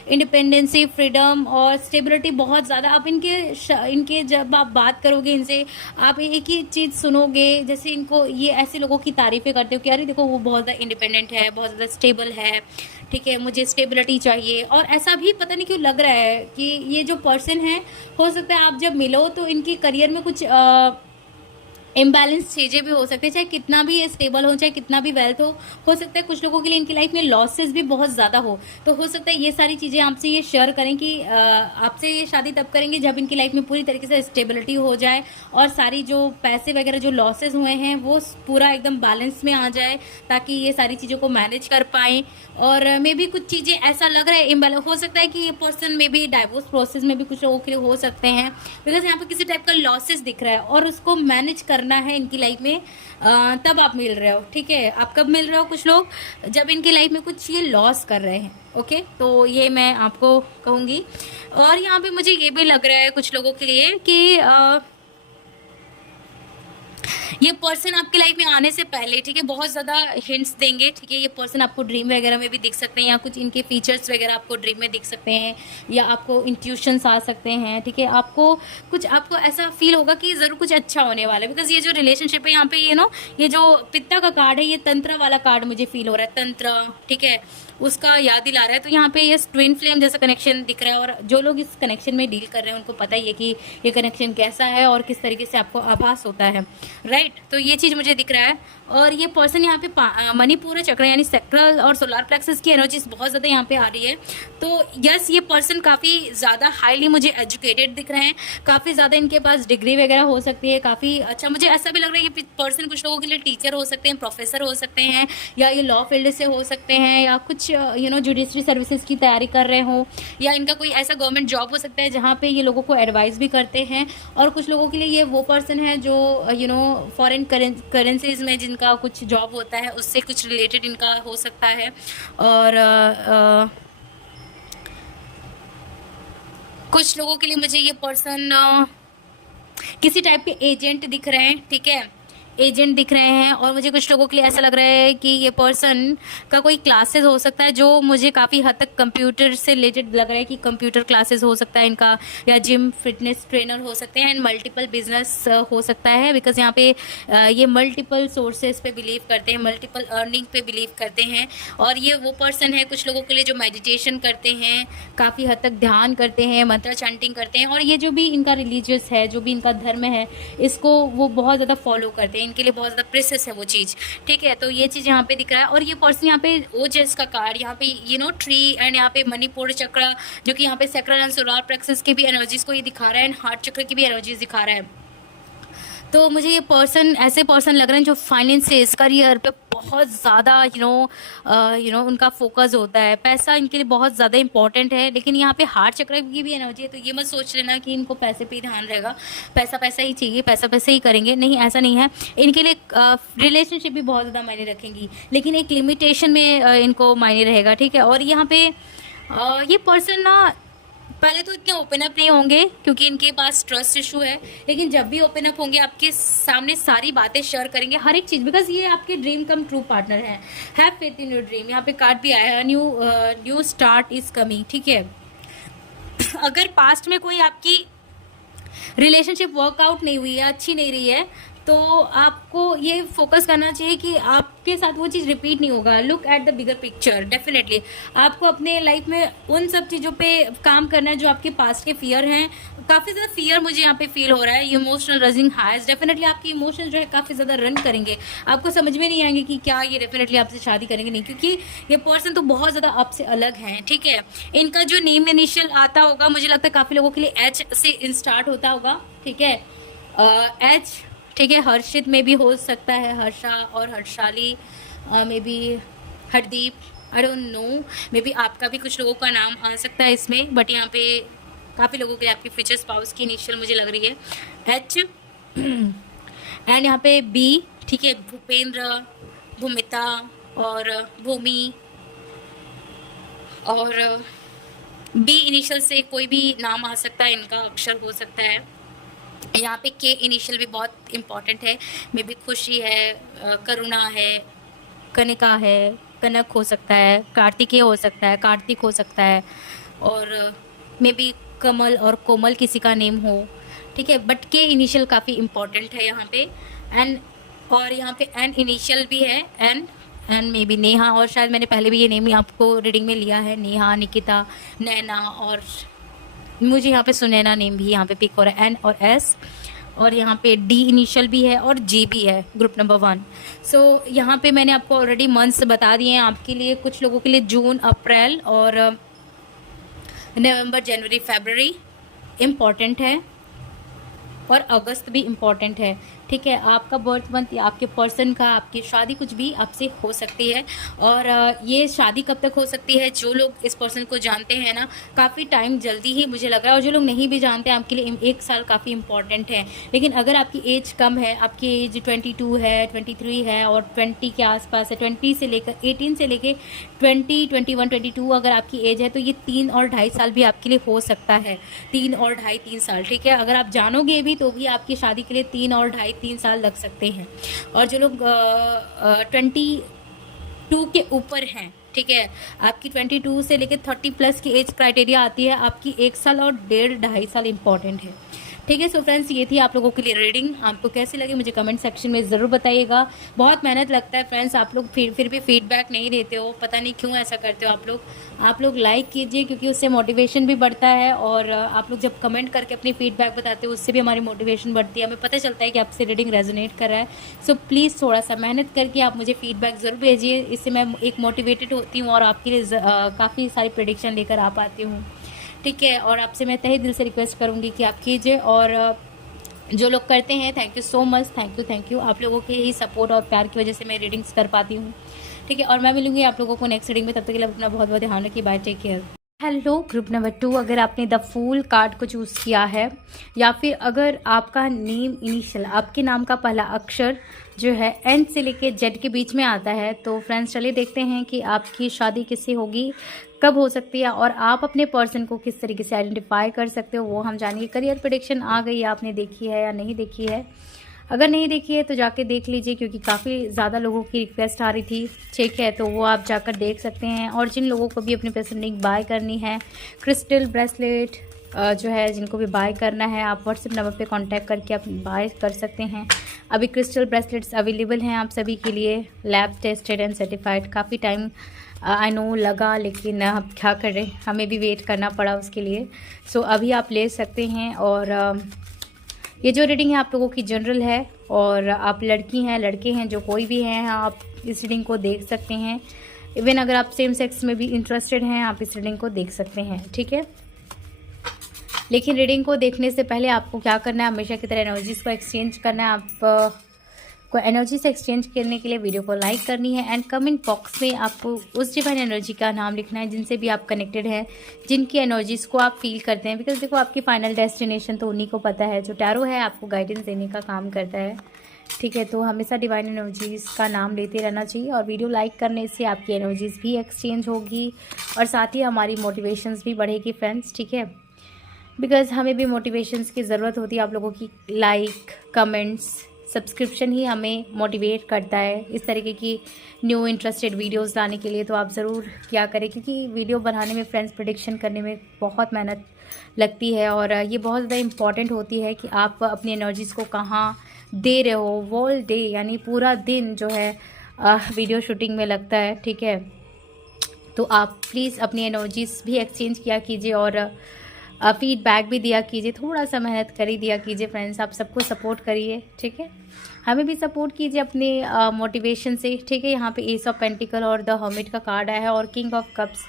इंडिपेंडेंसी, फ्रीडम और स्टेबिलिटी बहुत ज़्यादा, आप इनके जब आप बात करोगे इनसे, आप एक ही चीज़ सुनोगे, जैसे इनको ये ऐसे लोगों की तारीफ़ें करते हो कि अरे देखो वो बहुत ज़्यादा इंडिपेंडेंट है, बहुत ज़्यादा स्टेबल है, ठीक है, मुझे स्टेबिलिटी चाहिए। और ऐसा भी पता नहीं क्यों लग रहा है कि ये जो पर्सन है, हो सकता है आप जब मिलो तो इनके करियर में कुछ इम्बैलेंस चीज़ें भी हो सकती है, चाहे कितना भी ये स्टेबल हो, चाहे कितना भी वेल्थ हो सकता है कुछ लोगों के लिए इनकी लाइफ में लॉसेस भी बहुत ज़्यादा हो। तो हो सकता है ये सारी चीज़ें आपसे ये शेयर करें कि आपसे ये शादी तब करेंगे जब इनकी लाइफ में पूरी तरीके से स्टेबिलिटी हो जाए, और सारी जो पैसे वगैरह जो लॉसेस हुए हैं वो पूरा एकदम बैलेंस में आ जाए, ताकि ये सारी चीज़ों को मैनेज कर पाएँ। और मे भी कुछ चीज़ें ऐसा लग रहा है इम्बैलेंस, हो सकता है कि ये पर्सन में भी डाइवोर्स प्रोसेस में भी कुछ लोगों के लिए हो सकते हैं, बिकॉज यहाँ पर किसी टाइप का लॉसेस दिख रहा है और उसको मैनेज करना है इनकी लाइफ में। तब आप मिल रहे हो, ठीक है, आप कब मिल रहे हो, कुछ लोग जब इनकी लाइफ में कुछ ये लॉस कर रहे हैं, ओके, तो ये मैं आपको कहूँगी। और यहाँ पे मुझे ये भी लग रहा है कुछ लोगों के लिए कि ये पर्सन आपकी लाइफ में आने से पहले, ठीक है, बहुत ज़्यादा हिंट्स देंगे, ठीक है। ये पर्सन आपको ड्रीम वगैरह में भी दिख सकते हैं, या कुछ इनके फीचर्स वगैरह आपको ड्रीम में दिख सकते हैं, या आपको इंट्यूशंस आ सकते हैं, ठीक है। आपको ऐसा फील होगा कि ज़रूर कुछ अच्छा होने वाला है, बिकॉज ये जो रिलेशनशिप है यहाँ पे ये जो पित्ता का कार्ड है, ये तंत्र वाला कार्ड मुझे फील हो रहा है, तंत्र, ठीक है। उसका याद दिला रहा है। तो यहाँ पे ये ट्विन फ्लेम जैसा कनेक्शन दिख रहा है, और जो लोग इस कनेक्शन में डील कर रहे हैं उनको पता ही है कि ये कनेक्शन कैसा है और किस तरीके से आपको आभास होता है, राइट। तो ये चीज़ मुझे दिख रहा है। और ये पर्सन यहाँ पे मणिपुर चक्र यानी सेक्रल और सोलार प्लेक्सस की एनर्जीज बहुत ज़्यादा यहाँ पे आ रही है। तो यस, ये पर्सन काफ़ी ज़्यादा हाईली मुझे एजुकेटेड दिख रहे हैं, काफ़ी ज़्यादा इनके पास डिग्री वगैरह हो सकती है, काफ़ी अच्छा मुझे ऐसा भी लग रहा है कि पर्सन कुछ लोगों के लिए टीचर हो सकते हैं, प्रोफेसर हो सकते हैं, या ये लॉ फील्ड से हो सकते हैं, या कुछ जुडिशरी सर्विसेज की तैयारी कर रहे हो, या इनका कोई ऐसा गवर्नमेंट जॉब हो सकता है जहाँ पे ये लोगों को एडवाइस भी करते हैं। और कुछ लोगों के लिए ये वो पर्सन है जो फॉरेन करेंसीज में जिनका कुछ जॉब होता है, उससे कुछ रिलेटेड इनका हो सकता है। और कुछ लोगों के लिए मुझे ये पर्सन किसी टाइप के एजेंट दिख रहे हैं, ठीक है, एजेंट दिख रहे हैं। और मुझे कुछ लोगों के लिए ऐसा लग रहा है कि ये पर्सन का कोई क्लासेस हो सकता है, जो मुझे काफ़ी हद तक कंप्यूटर से रिलेटेड लग रहा है कि कंप्यूटर क्लासेस हो सकता है इनका, या जिम फिटनेस ट्रेनर हो सकते हैं, एंड मल्टीपल बिजनेस हो सकता है। बिकॉज यहाँ पे ये मल्टीपल सोर्सेज पे बिलीव करते हैं, मल्टीपल अर्निंग पे बिलीव करते हैं। और ये वो पर्सन है कुछ लोगों के लिए जो मेडिटेशन करते हैं, काफ़ी हद तक ध्यान करते हैं, मंत्र चैंटिंग करते हैं, और ये जो भी इनका रिलीजियस है, जो भी इनका धर्म है, इसको वो बहुत ज़्यादा फॉलो करते हैं, इनके लिए बहुत ज़्यादा प्रेसियस है वो चीज़, ठीक है। तो ये चीज़ यहाँ पे दिख रहा है। और ये पर्सन यहाँ पे ओजस का कार्ड, यहाँ पे ट्री, एंड यहाँ पे मणिपुर चक्र, जो कि यहाँ पे सेक्रल एंड सोलार प्लेक्सस की भी एनर्जीज को ये दिखा रहा है, एंड हार्ट चक्र की भी एनर्जीज दिखा रहा है। तो मुझे ये पर्सन ऐसे पर्सन लग रहे हैं जो फाइनेंसेस करियर पे बहुत ज़्यादा उनका फोकस होता है, पैसा इनके लिए बहुत ज़्यादा इंपॉर्टेंट है। लेकिन यहाँ पे हार्ट चक्र की भी एनर्जी है, तो ये मत सोच लेना कि इनको पैसे पे ही ध्यान रहेगा, पैसा पैसा ही चाहिए, पैसा पैसा ही करेंगे, नहीं, ऐसा नहीं है। इनके लिए रिलेशनशिप भी बहुत ज़्यादा मायने रखेंगी, लेकिन एक लिमिटेशन में इनको मायने रहेगा, ठीक है। और यहाँ पे ये पर्सन ना पहले तो इतने ओपन अप नहीं होंगे क्योंकि इनके पास ट्रस्ट इशू है, लेकिन जब भी ओपन अप होंगे आपके सामने सारी बातें शेयर करेंगे, हर एक चीज़, बिकॉज ये आपके ड्रीम कम ट्रू पार्टनर है। Have faith in your dream, यहाँ पे कार्ड भी आया है, न्यू स्टार्ट इज कमिंग, ठीक है। अगर पास्ट में कोई आपकी रिलेशनशिप वर्कआउट नहीं हुई है, अच्छी नहीं रही है, तो आपको ये फोकस करना चाहिए कि आपके साथ वो चीज़ रिपीट नहीं होगा। Look at the bigger picture, definitely आपको अपने लाइफ में उन सब चीज़ों पे काम करना है जो आपके पास्ट के फियर हैं। काफ़ी ज़्यादा फियर मुझे यहाँ पे फील हो रहा है, इमोशनल रजिंग हाइज, डेफिनेटली आपके इमोशंस जो है काफ़ी ज़्यादा रन करेंगे, आपको समझ में नहीं आएंगे कि क्या ये डेफिनेटली आपसे शादी करेंगे, नहीं, क्योंकि ये पर्सन तो बहुत ज़्यादा आपसे अलग हैं, ठीक है। इनका जो नेम इनिशियल आता होगा, मुझे लगता है काफ़ी लोगों के लिए एच से स्टार्ट होता होगा, ठीक है, एच, ठीक है। हर्षित में भी हो सकता है, हर्षा और Harshali, maybe Hardeep, I don't know, maybe आपका भी कुछ लोगों का नाम आ सकता है इसमें, बट यहाँ पे काफ़ी लोगों के लिए आपकी फ्यूचर स्पाउस की इनिशियल मुझे लग रही है एच, एंड यहाँ पे बी, ठीक है, भूपेंद्र, भूमिता और भूमि, और बी इनिशियल से कोई भी नाम आ सकता है, इनका अक्षर हो सकता है। यहाँ पे के इनिशियल भी बहुत इम्पॉर्टेंट है, मे बी खुशी है, करुणा है, कनिका है, कनक हो सकता है, कार्तिकेय हो सकता है, कार्तिक हो सकता है, और मे बी कमल और कोमल किसी का नेम हो, ठीक है। बट के इनिशियल काफ़ी इम्पॉर्टेंट है यहाँ पे, एन, और यहाँ पे एन इनिशियल भी है, एन मे बी नेहा, और शायद मैंने पहले भी ये नेम आपको रीडिंग में लिया है, नेहा, निकिता, नैना, और मुझे यहाँ पे सुनैना नेम भी यहाँ पे पिक हो रहा है, एन और एस, और यहाँ पे डी इनिशियल भी है और जी भी है, ग्रुप नंबर 1। सो यहाँ पे मैंने आपको ऑलरेडी मंथ्स बता दिए हैं आपके लिए, कुछ लोगों के लिए जून, अप्रैल और नवंबर, जनवरी, फरवरी इम्पॉर्टेंट है, और अगस्त भी इम्पॉर्टेंट है, ठीक है। आपका बर्थ मंथ या आपके पर्सन का, आपकी शादी कुछ भी आपसे हो सकती है। और ये शादी कब तक हो सकती है, जो लोग इस पर्सन को जानते हैं ना, काफ़ी टाइम जल्दी ही मुझे लग रहा है, और जो लोग नहीं भी जानते हैं आपके लिए 1 साल काफ़ी इंपॉर्टेंट है। लेकिन अगर आपकी एज कम है, आपकी एज 22 है, 23 है, और 20 के आसपास है, 20 से लेकर 18 से लेकर 20, 21, 22 अगर आपकी एज है, तो ये 3 और 2.5 साल भी आपके लिए हो सकता है, 3 और 2.5, 3 साल, ठीक है। अगर आप जानोगे भी तो भी आपकी शादी के लिए 3 और 2.5, 3 साल लग सकते हैं। और जो लोग 22 के ऊपर हैं, ठीक है, आपकी 22 से लेकर 30 प्लस की एज क्राइटेरिया आती है, आपकी 1 साल और 1.5 साल इम्पॉर्टेंट है, ठीक है। सो फ्रेंड्स, ये थी आप लोगों के लिए रीडिंग। आपको कैसी लगी मुझे कमेंट सेक्शन में ज़रूर बताइएगा। बहुत मेहनत लगता है फ्रेंड्स, आप लोग फिर भी फीडबैक नहीं देते हो, पता नहीं क्यों ऐसा करते हो आप लोग। आप लोग लाइक कीजिए क्योंकि उससे मोटिवेशन भी बढ़ता है, और आप लोग जब कमेंट करके अपनी फीडबैक बताते हो उससे भी हमारी मोटिवेशन बढ़ती है, हमें पता चलता है कि आपसे रीडिंग रेजोनेट कर रहा है। सो प्लीज़ थोड़ा सा मेहनत करके आप मुझे फीडबैक ज़रूर भेजिए, इससे मैं एक मोटिवेटेड होती हूँ और आपके लिए काफ़ी सारी प्रेडिक्शन लेकर आ पाती हूँ। ठीक है, और आपसे मैं तहे दिल से रिक्वेस्ट करूँगी कि आप कीजिए, और जो लोग करते हैं thank you so much, thank you. आप लोगों के ही सपोर्ट और प्यार की वजह से मैं रीडिंग्स कर पाती हूँ। ठीक है, और मैं मिलूंगी आप लोगों को नेक्स्ट रीडिंग में। तब तक के लिए अपना बहुत बहुत ध्यान रखिए। Bye, take care. Hello group number 2, अगर आपने द फूल कार्ड को चूज़ किया है, या फिर अगर आपका नेम इनिशियल, आपके नाम का पहला अक्षर जो है एन से लेके जेड के बीच में आता है, तो फ्रेंड्स चलिए देखते हैं कि आपकी शादी किससे होगी, कब हो सकती है, और आप अपने पर्सन को किस तरीके से आइडेंटिफाई कर सकते हो वो हम जानेंगे। करियर प्रेडिक्शन आ गई है, आपने देखी है या नहीं देखी है? अगर नहीं देखी है तो जाके देख लीजिए, क्योंकि काफ़ी ज़्यादा लोगों की रिक्वेस्ट आ रही थी। ठीक है, तो वो आप जाकर देख सकते हैं। और जिन लोगों को भी अपनी पसंद बाय करनी है, क्रिस्टल ब्रेसलेट जो है जिनको भी बाय करना है, आप व्हाट्सएप नंबर पे कांटेक्ट करके आप बाय कर सकते हैं। अभी क्रिस्टल ब्रेसलेट्स अवेलेबल हैं आप सभी के लिए, लैब टेस्टेड एंड सर्टिफाइड। काफ़ी टाइम आई नो लगा, लेकिन अब क्या करें, हमें भी वेट करना पड़ा उसके लिए। सो अभी आप ले सकते हैं। और ये जो रीडिंग है आप लोगों की जनरल है, और आप लड़की हैं लड़के हैं जो कोई भी हैं, आप इस रीडिंग को देख सकते हैं। इवन अगर आप सेम सेक्स में भी इंटरेस्टेड हैं, आप इस रीडिंग को देख सकते हैं। ठीक है, लेकिन रीडिंग को देखने से पहले आपको क्या करना है, हमेशा की तरह एनर्जीज़ को एक्सचेंज करना है। आप को एनर्जी से एक्सचेंज करने के लिए वीडियो को लाइक करनी है, एंड कमेंट बॉक्स में आपको उस डिवाइन एनर्जी का नाम लिखना है जिनसे भी आप कनेक्टेड हैं, जिनकी एनर्जीज़ को आप फील करते हैं। बिकॉज देखो, आपकी फाइनल डेस्टिनेशन तो उन्हीं को पता है। जो टैरो है आपको गाइडेंस देने का काम करता है। ठीक है, तो हमेशा डिवाइन एनर्जीज़ का नाम लेते रहना चाहिए, और वीडियो लाइक करने से आपकी एनर्जीज़ भी एक्सचेंज होगी, और साथ ही हमारी मोटिवेशंस भी बढ़ेगी फ्रेंड्स। ठीक है, बिकॉज हमें भी मोटिवेशंस की ज़रूरत होती है। आप लोगों की लाइक, कमेंट्स, सब्सक्रिप्शन ही हमें मोटिवेट करता है इस तरीके की न्यू इंटरेस्टेड वीडियोस लाने के लिए। तो आप ज़रूर क्या करें, क्योंकि वीडियो बनाने में, फ्रेंड्स, प्रेडिक्शन करने में बहुत मेहनत लगती है, और ये बहुत ज़्यादा इम्पॉर्टेंट होती है कि आप अपनी एनर्जीज़ को कहाँ दे रहे हो। वोल डे यानी पूरा दिन जो है वीडियो शूटिंग में लगता है। ठीक है, तो आप प्लीज़ अपनी एनर्जीज़ भी एक्सचेंज किया कीजिए, और फीडबैक भी दिया कीजिए। थोड़ा सा मेहनत कर ही दिया कीजिए फ्रेंड्स, आप सबको सपोर्ट करिए। ठीक है, हमें भी सपोर्ट कीजिए अपने मोटिवेशन से। ठीक है, यहाँ पे एस ऑफ पेंटिकल और द हर्मिट का कार्ड आया है, और किंग ऑफ कप्स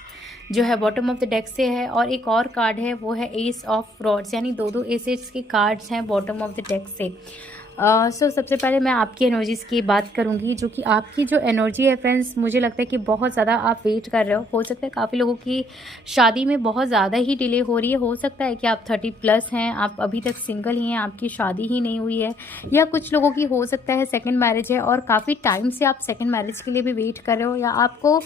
जो है बॉटम ऑफ द डेक से है, और एक और कार्ड है वो है एस ऑफ रॉड्स, यानी दो एसेट्स के कार्ड्स हैं बॉटम ऑफ द डेक से। सो सबसे पहले मैं आपकी एनर्जीज़ की बात करूंगी, जो कि आपकी जो एनर्जी है फ्रेंड्स, मुझे लगता है कि बहुत ज़्यादा आप वेट कर रहे हो सकता है काफ़ी लोगों की शादी में बहुत ज़्यादा ही डिले हो रही है। हो सकता है कि आप 30+ हैं, आप अभी तक सिंगल ही हैं, आपकी शादी ही नहीं हुई है, या कुछ लोगों की हो सकता है सेकेंड मैरिज है, और काफ़ी टाइम से आप सेकेंड मैरिज के लिए भी वेट कर रहे हो, या आपको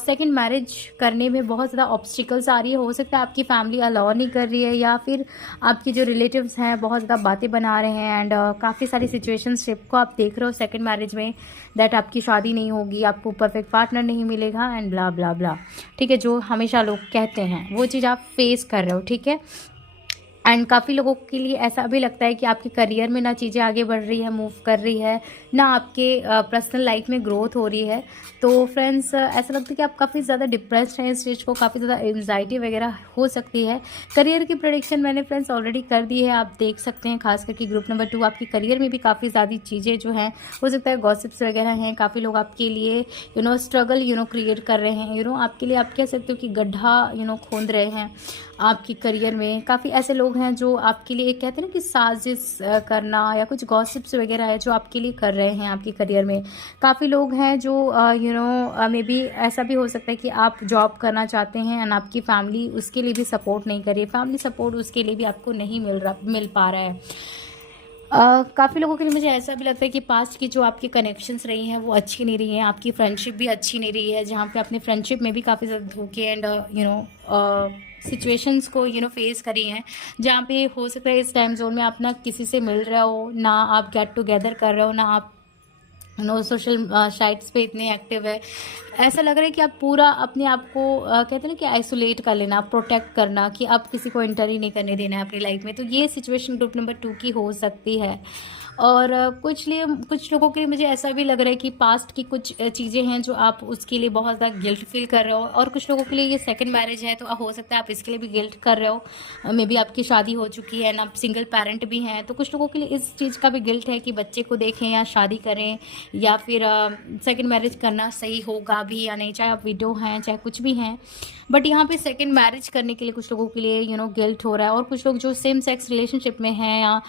सेकेंड मैरिज करने में बहुत ज़्यादा ऑब्स्टिकल्स आ रही है। हो सकता है आपकी फैमिली अलाउ नहीं कर रही है, या फिर आपकी जो रिलेटिव्स हैं बहुत ज़्यादा बातें बना रहे हैं, एंड काफ़ी सारी सिचुएशनशिप को आप देख रहे हो सेकंड मैरिज में, दैट आपकी शादी नहीं होगी, आपको परफेक्ट पार्टनर नहीं मिलेगा, एंड ब्ला ब्ला ब्ला। ठीक है, जो हमेशा लोग कहते हैं वो चीज़ आप फेस कर रहे हो। ठीक है, एंड काफ़ी लोगों के लिए ऐसा भी लगता है कि आपके करियर में ना चीज़ें आगे बढ़ रही है, मूव कर रही है, ना आपके पर्सनल लाइफ में ग्रोथ हो रही है। तो फ्रेंड्स, ऐसा लगता है कि आप काफ़ी ज़्यादा डिप्रेस्ड हैं इस स्टेज को, काफ़ी ज़्यादा एंजाइटी वगैरह हो सकती है। करियर की प्रेडिक्शन मैंने फ्रेंड्स ऑलरेडी कर दी है, आप देख सकते हैं। खास करके ग्रुप नंबर 2, आपके करियर में भी काफ़ी ज़्यादा चीज़ें जो हैं, हो सकता है गॉसिप्स वगैरह हैं, काफ़ी लोग आपके लिए स्ट्रगल क्रिएट कर रहे हैं। आपके लिए आप कह सकते हो कि गड्ढा खोद रहे हैं आपकी करियर में। काफ़ी ऐसे लोग हैं जो आपके लिए, एक कहते हैं ना कि साजिश करना या कुछ गॉसिप्स वगैरह है जो आपके लिए कर रहे हैं आपके करियर में। काफ़ी लोग हैं जो मे बी ऐसा भी हो सकता है कि आप जॉब करना चाहते हैं एंड आपकी फैमिली उसके लिए भी सपोर्ट नहीं कर रही है, फैमिली सपोर्ट उसके लिए भी आपको नहीं मिल पा रहा है। काफ़ी लोगों के लिए मुझे ऐसा भी लगता है कि पास्ट की जो आपकी कनेक्शंस रही हैं वो अच्छी नहीं रही हैं, आपकी फ्रेंडशिप भी अच्छी नहीं रही है, जहाँ पे अपने फ्रेंडशिप में भी काफ़ी ज़्यादा धोखे एंड सिचुएशंस को फेस करी हैं, जहाँ पे हो सकता है इस टाइम जोन में आप ना किसी से मिल रहे हो, ना आप गेट टुगेदर कर रहे हो, ना आप नो सोशल साइट्स पे इतने एक्टिव है। ऐसा लग रहा है कि आप पूरा अपने आप को कहते हैं ना कि आइसोलेट कर लेना, प्रोटेक्ट करना, कि अब किसी को एंटर ही नहीं करने देना है अपनी लाइफ में। तो ये सिचुएशन ग्रुप नंबर 2 की हो सकती है। और कुछ लोगों के लिए मुझे ऐसा भी लग रहा है कि पास्ट की कुछ चीज़ें हैं जो आप उसके लिए बहुत ज़्यादा गिल्ट फील कर रहे हो। और कुछ लोगों के लिए ये सेकंड मैरिज है, तो हो सकता है आप इसके लिए भी गिल्ट कर रहे हो। मे बी आपकी शादी हो चुकी है ना, आप सिंगल पेरेंट भी हैं, तो कुछ लोगों के लिए इस चीज़ का भी गिल्ट है कि बच्चे को देखें या शादी करें, या फिर सेकंड मैरिज करना सही होगा भी या नहीं, चाहे आप विडो हैं चाहे कुछ भी हैं। बट यहाँ पे सेकंड मैरिज करने के लिए कुछ लोगों के लिए गिल्ट हो रहा है। और कुछ लोग जो सेम सेक्स रिलेशनशिप में हैं या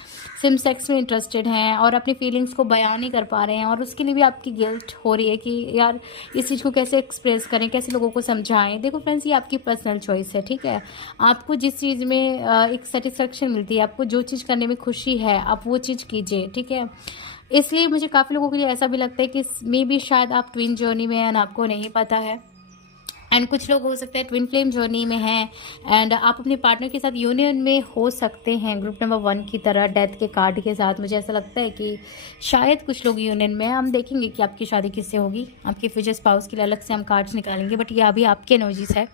सेम सेक्स में इंटरेस्टेड हैं और अपनी फीलिंग्स को बयान नहीं कर पा रहे हैं, और उसके लिए भी आपकी गिल्ट हो रही है कि यार इस चीज़ को कैसे एक्सप्रेस करें, कैसे लोगों को समझाएं। देखो फ्रेंड्स, ये आपकी पर्सनल चॉइस है, ठीक है। आपको जिस चीज़ में एक सेटिस्फेक्शन मिलती है, आपको जो चीज़ करने में खुशी है, आप वो चीज़ कीजिए, ठीक है। इसलिए मुझे काफ़ी लोगों के लिए ऐसा भी लगता है कि मे बी शायद आप ट्विन जर्नी में हैं और आपको नहीं पता है। एंड कुछ लोग हो सकते हैं ट्विन फ्लेम जर्नी में हैं, एंड आप अपने पार्टनर के साथ यूनियन में हो सकते हैं ग्रुप नंबर 1 की तरह डेथ के कार्ड के साथ। मुझे ऐसा लगता है कि शायद कुछ लोग यूनियन में हैं। हम देखेंगे कि आपकी शादी किससे होगी, आपके फ्यूचर स्पाउस के लिए अलग से हम कार्ड्स निकालेंगे, बट ये अभी आपके एनर्जीज है।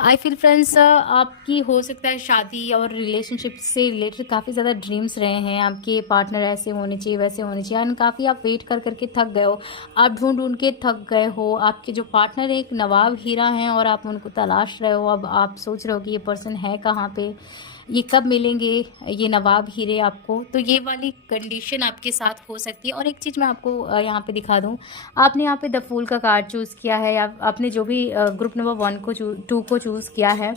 आई फील फ्रेंड्स, आपकी हो सकता है शादी और रिलेशनशिप से रिलेटेड काफ़ी ज़्यादा ड्रीम्स रहे हैं। आपके पार्टनर ऐसे होने चाहिए, वैसे होने चाहिए, एंड काफ़ी आप वेट कर करके थक गए हो, आप ढूंढ ढूंढ के थक गए हो। आपके जो पार्टनर एक नवाब हीरा हैं और आप उनको तलाश रहे हो। अब आप सोच रहे हो कि ये पर्सन है कहाँ पे, ये कब मिलेंगे ये नवाब हीरे आपको। तो ये वाली कंडीशन आपके साथ हो सकती है। और एक चीज़ मैं आपको यहाँ पे दिखा दूँ, आपने यहाँ पे द फूल का कार्ड चूज़ किया है, या आपने जो भी ग्रुप नंबर 1 को 2 को चूज़ किया है,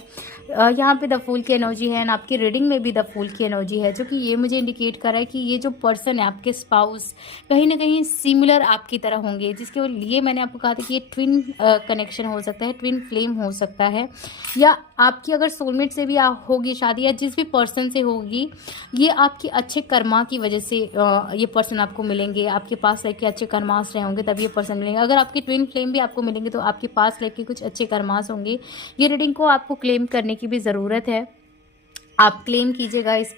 यहाँ पे द फूल की एनर्जी है, एंड आपकी रीडिंग में भी द फूल की एनर्जी है, जो कि ये मुझे इंडिकेट कर रहा है कि ये जो पर्सन है आपके स्पाउस कहीं ना कहीं सिमिलर आपकी तरह होंगे, जिसके लिए मैंने आपको कहा था कि ये ट्विन कनेक्शन हो सकता है, ट्विन फ्लेम हो सकता है, या आपकी अगर सोलमेट से भी होगी शादी, या जिस भी पर्सन से होगी, ये आपकी अच्छे कर्मा की वजह से ये पर्सन आपको मिलेंगे। आपके पास लाइक के अच्छे कर्मास रहे होंगे तब ये पर्सन मिलेंगे। अगर आपके ट्विन फ्लेम भी आपको मिलेंगे तो आपके पास लाइक के कुछ अच्छे कर्मास होंगे। ये रीडिंग को आपको क्लेम करने की भी ज़रूरत है। आप क्लेम कीजिएगा इस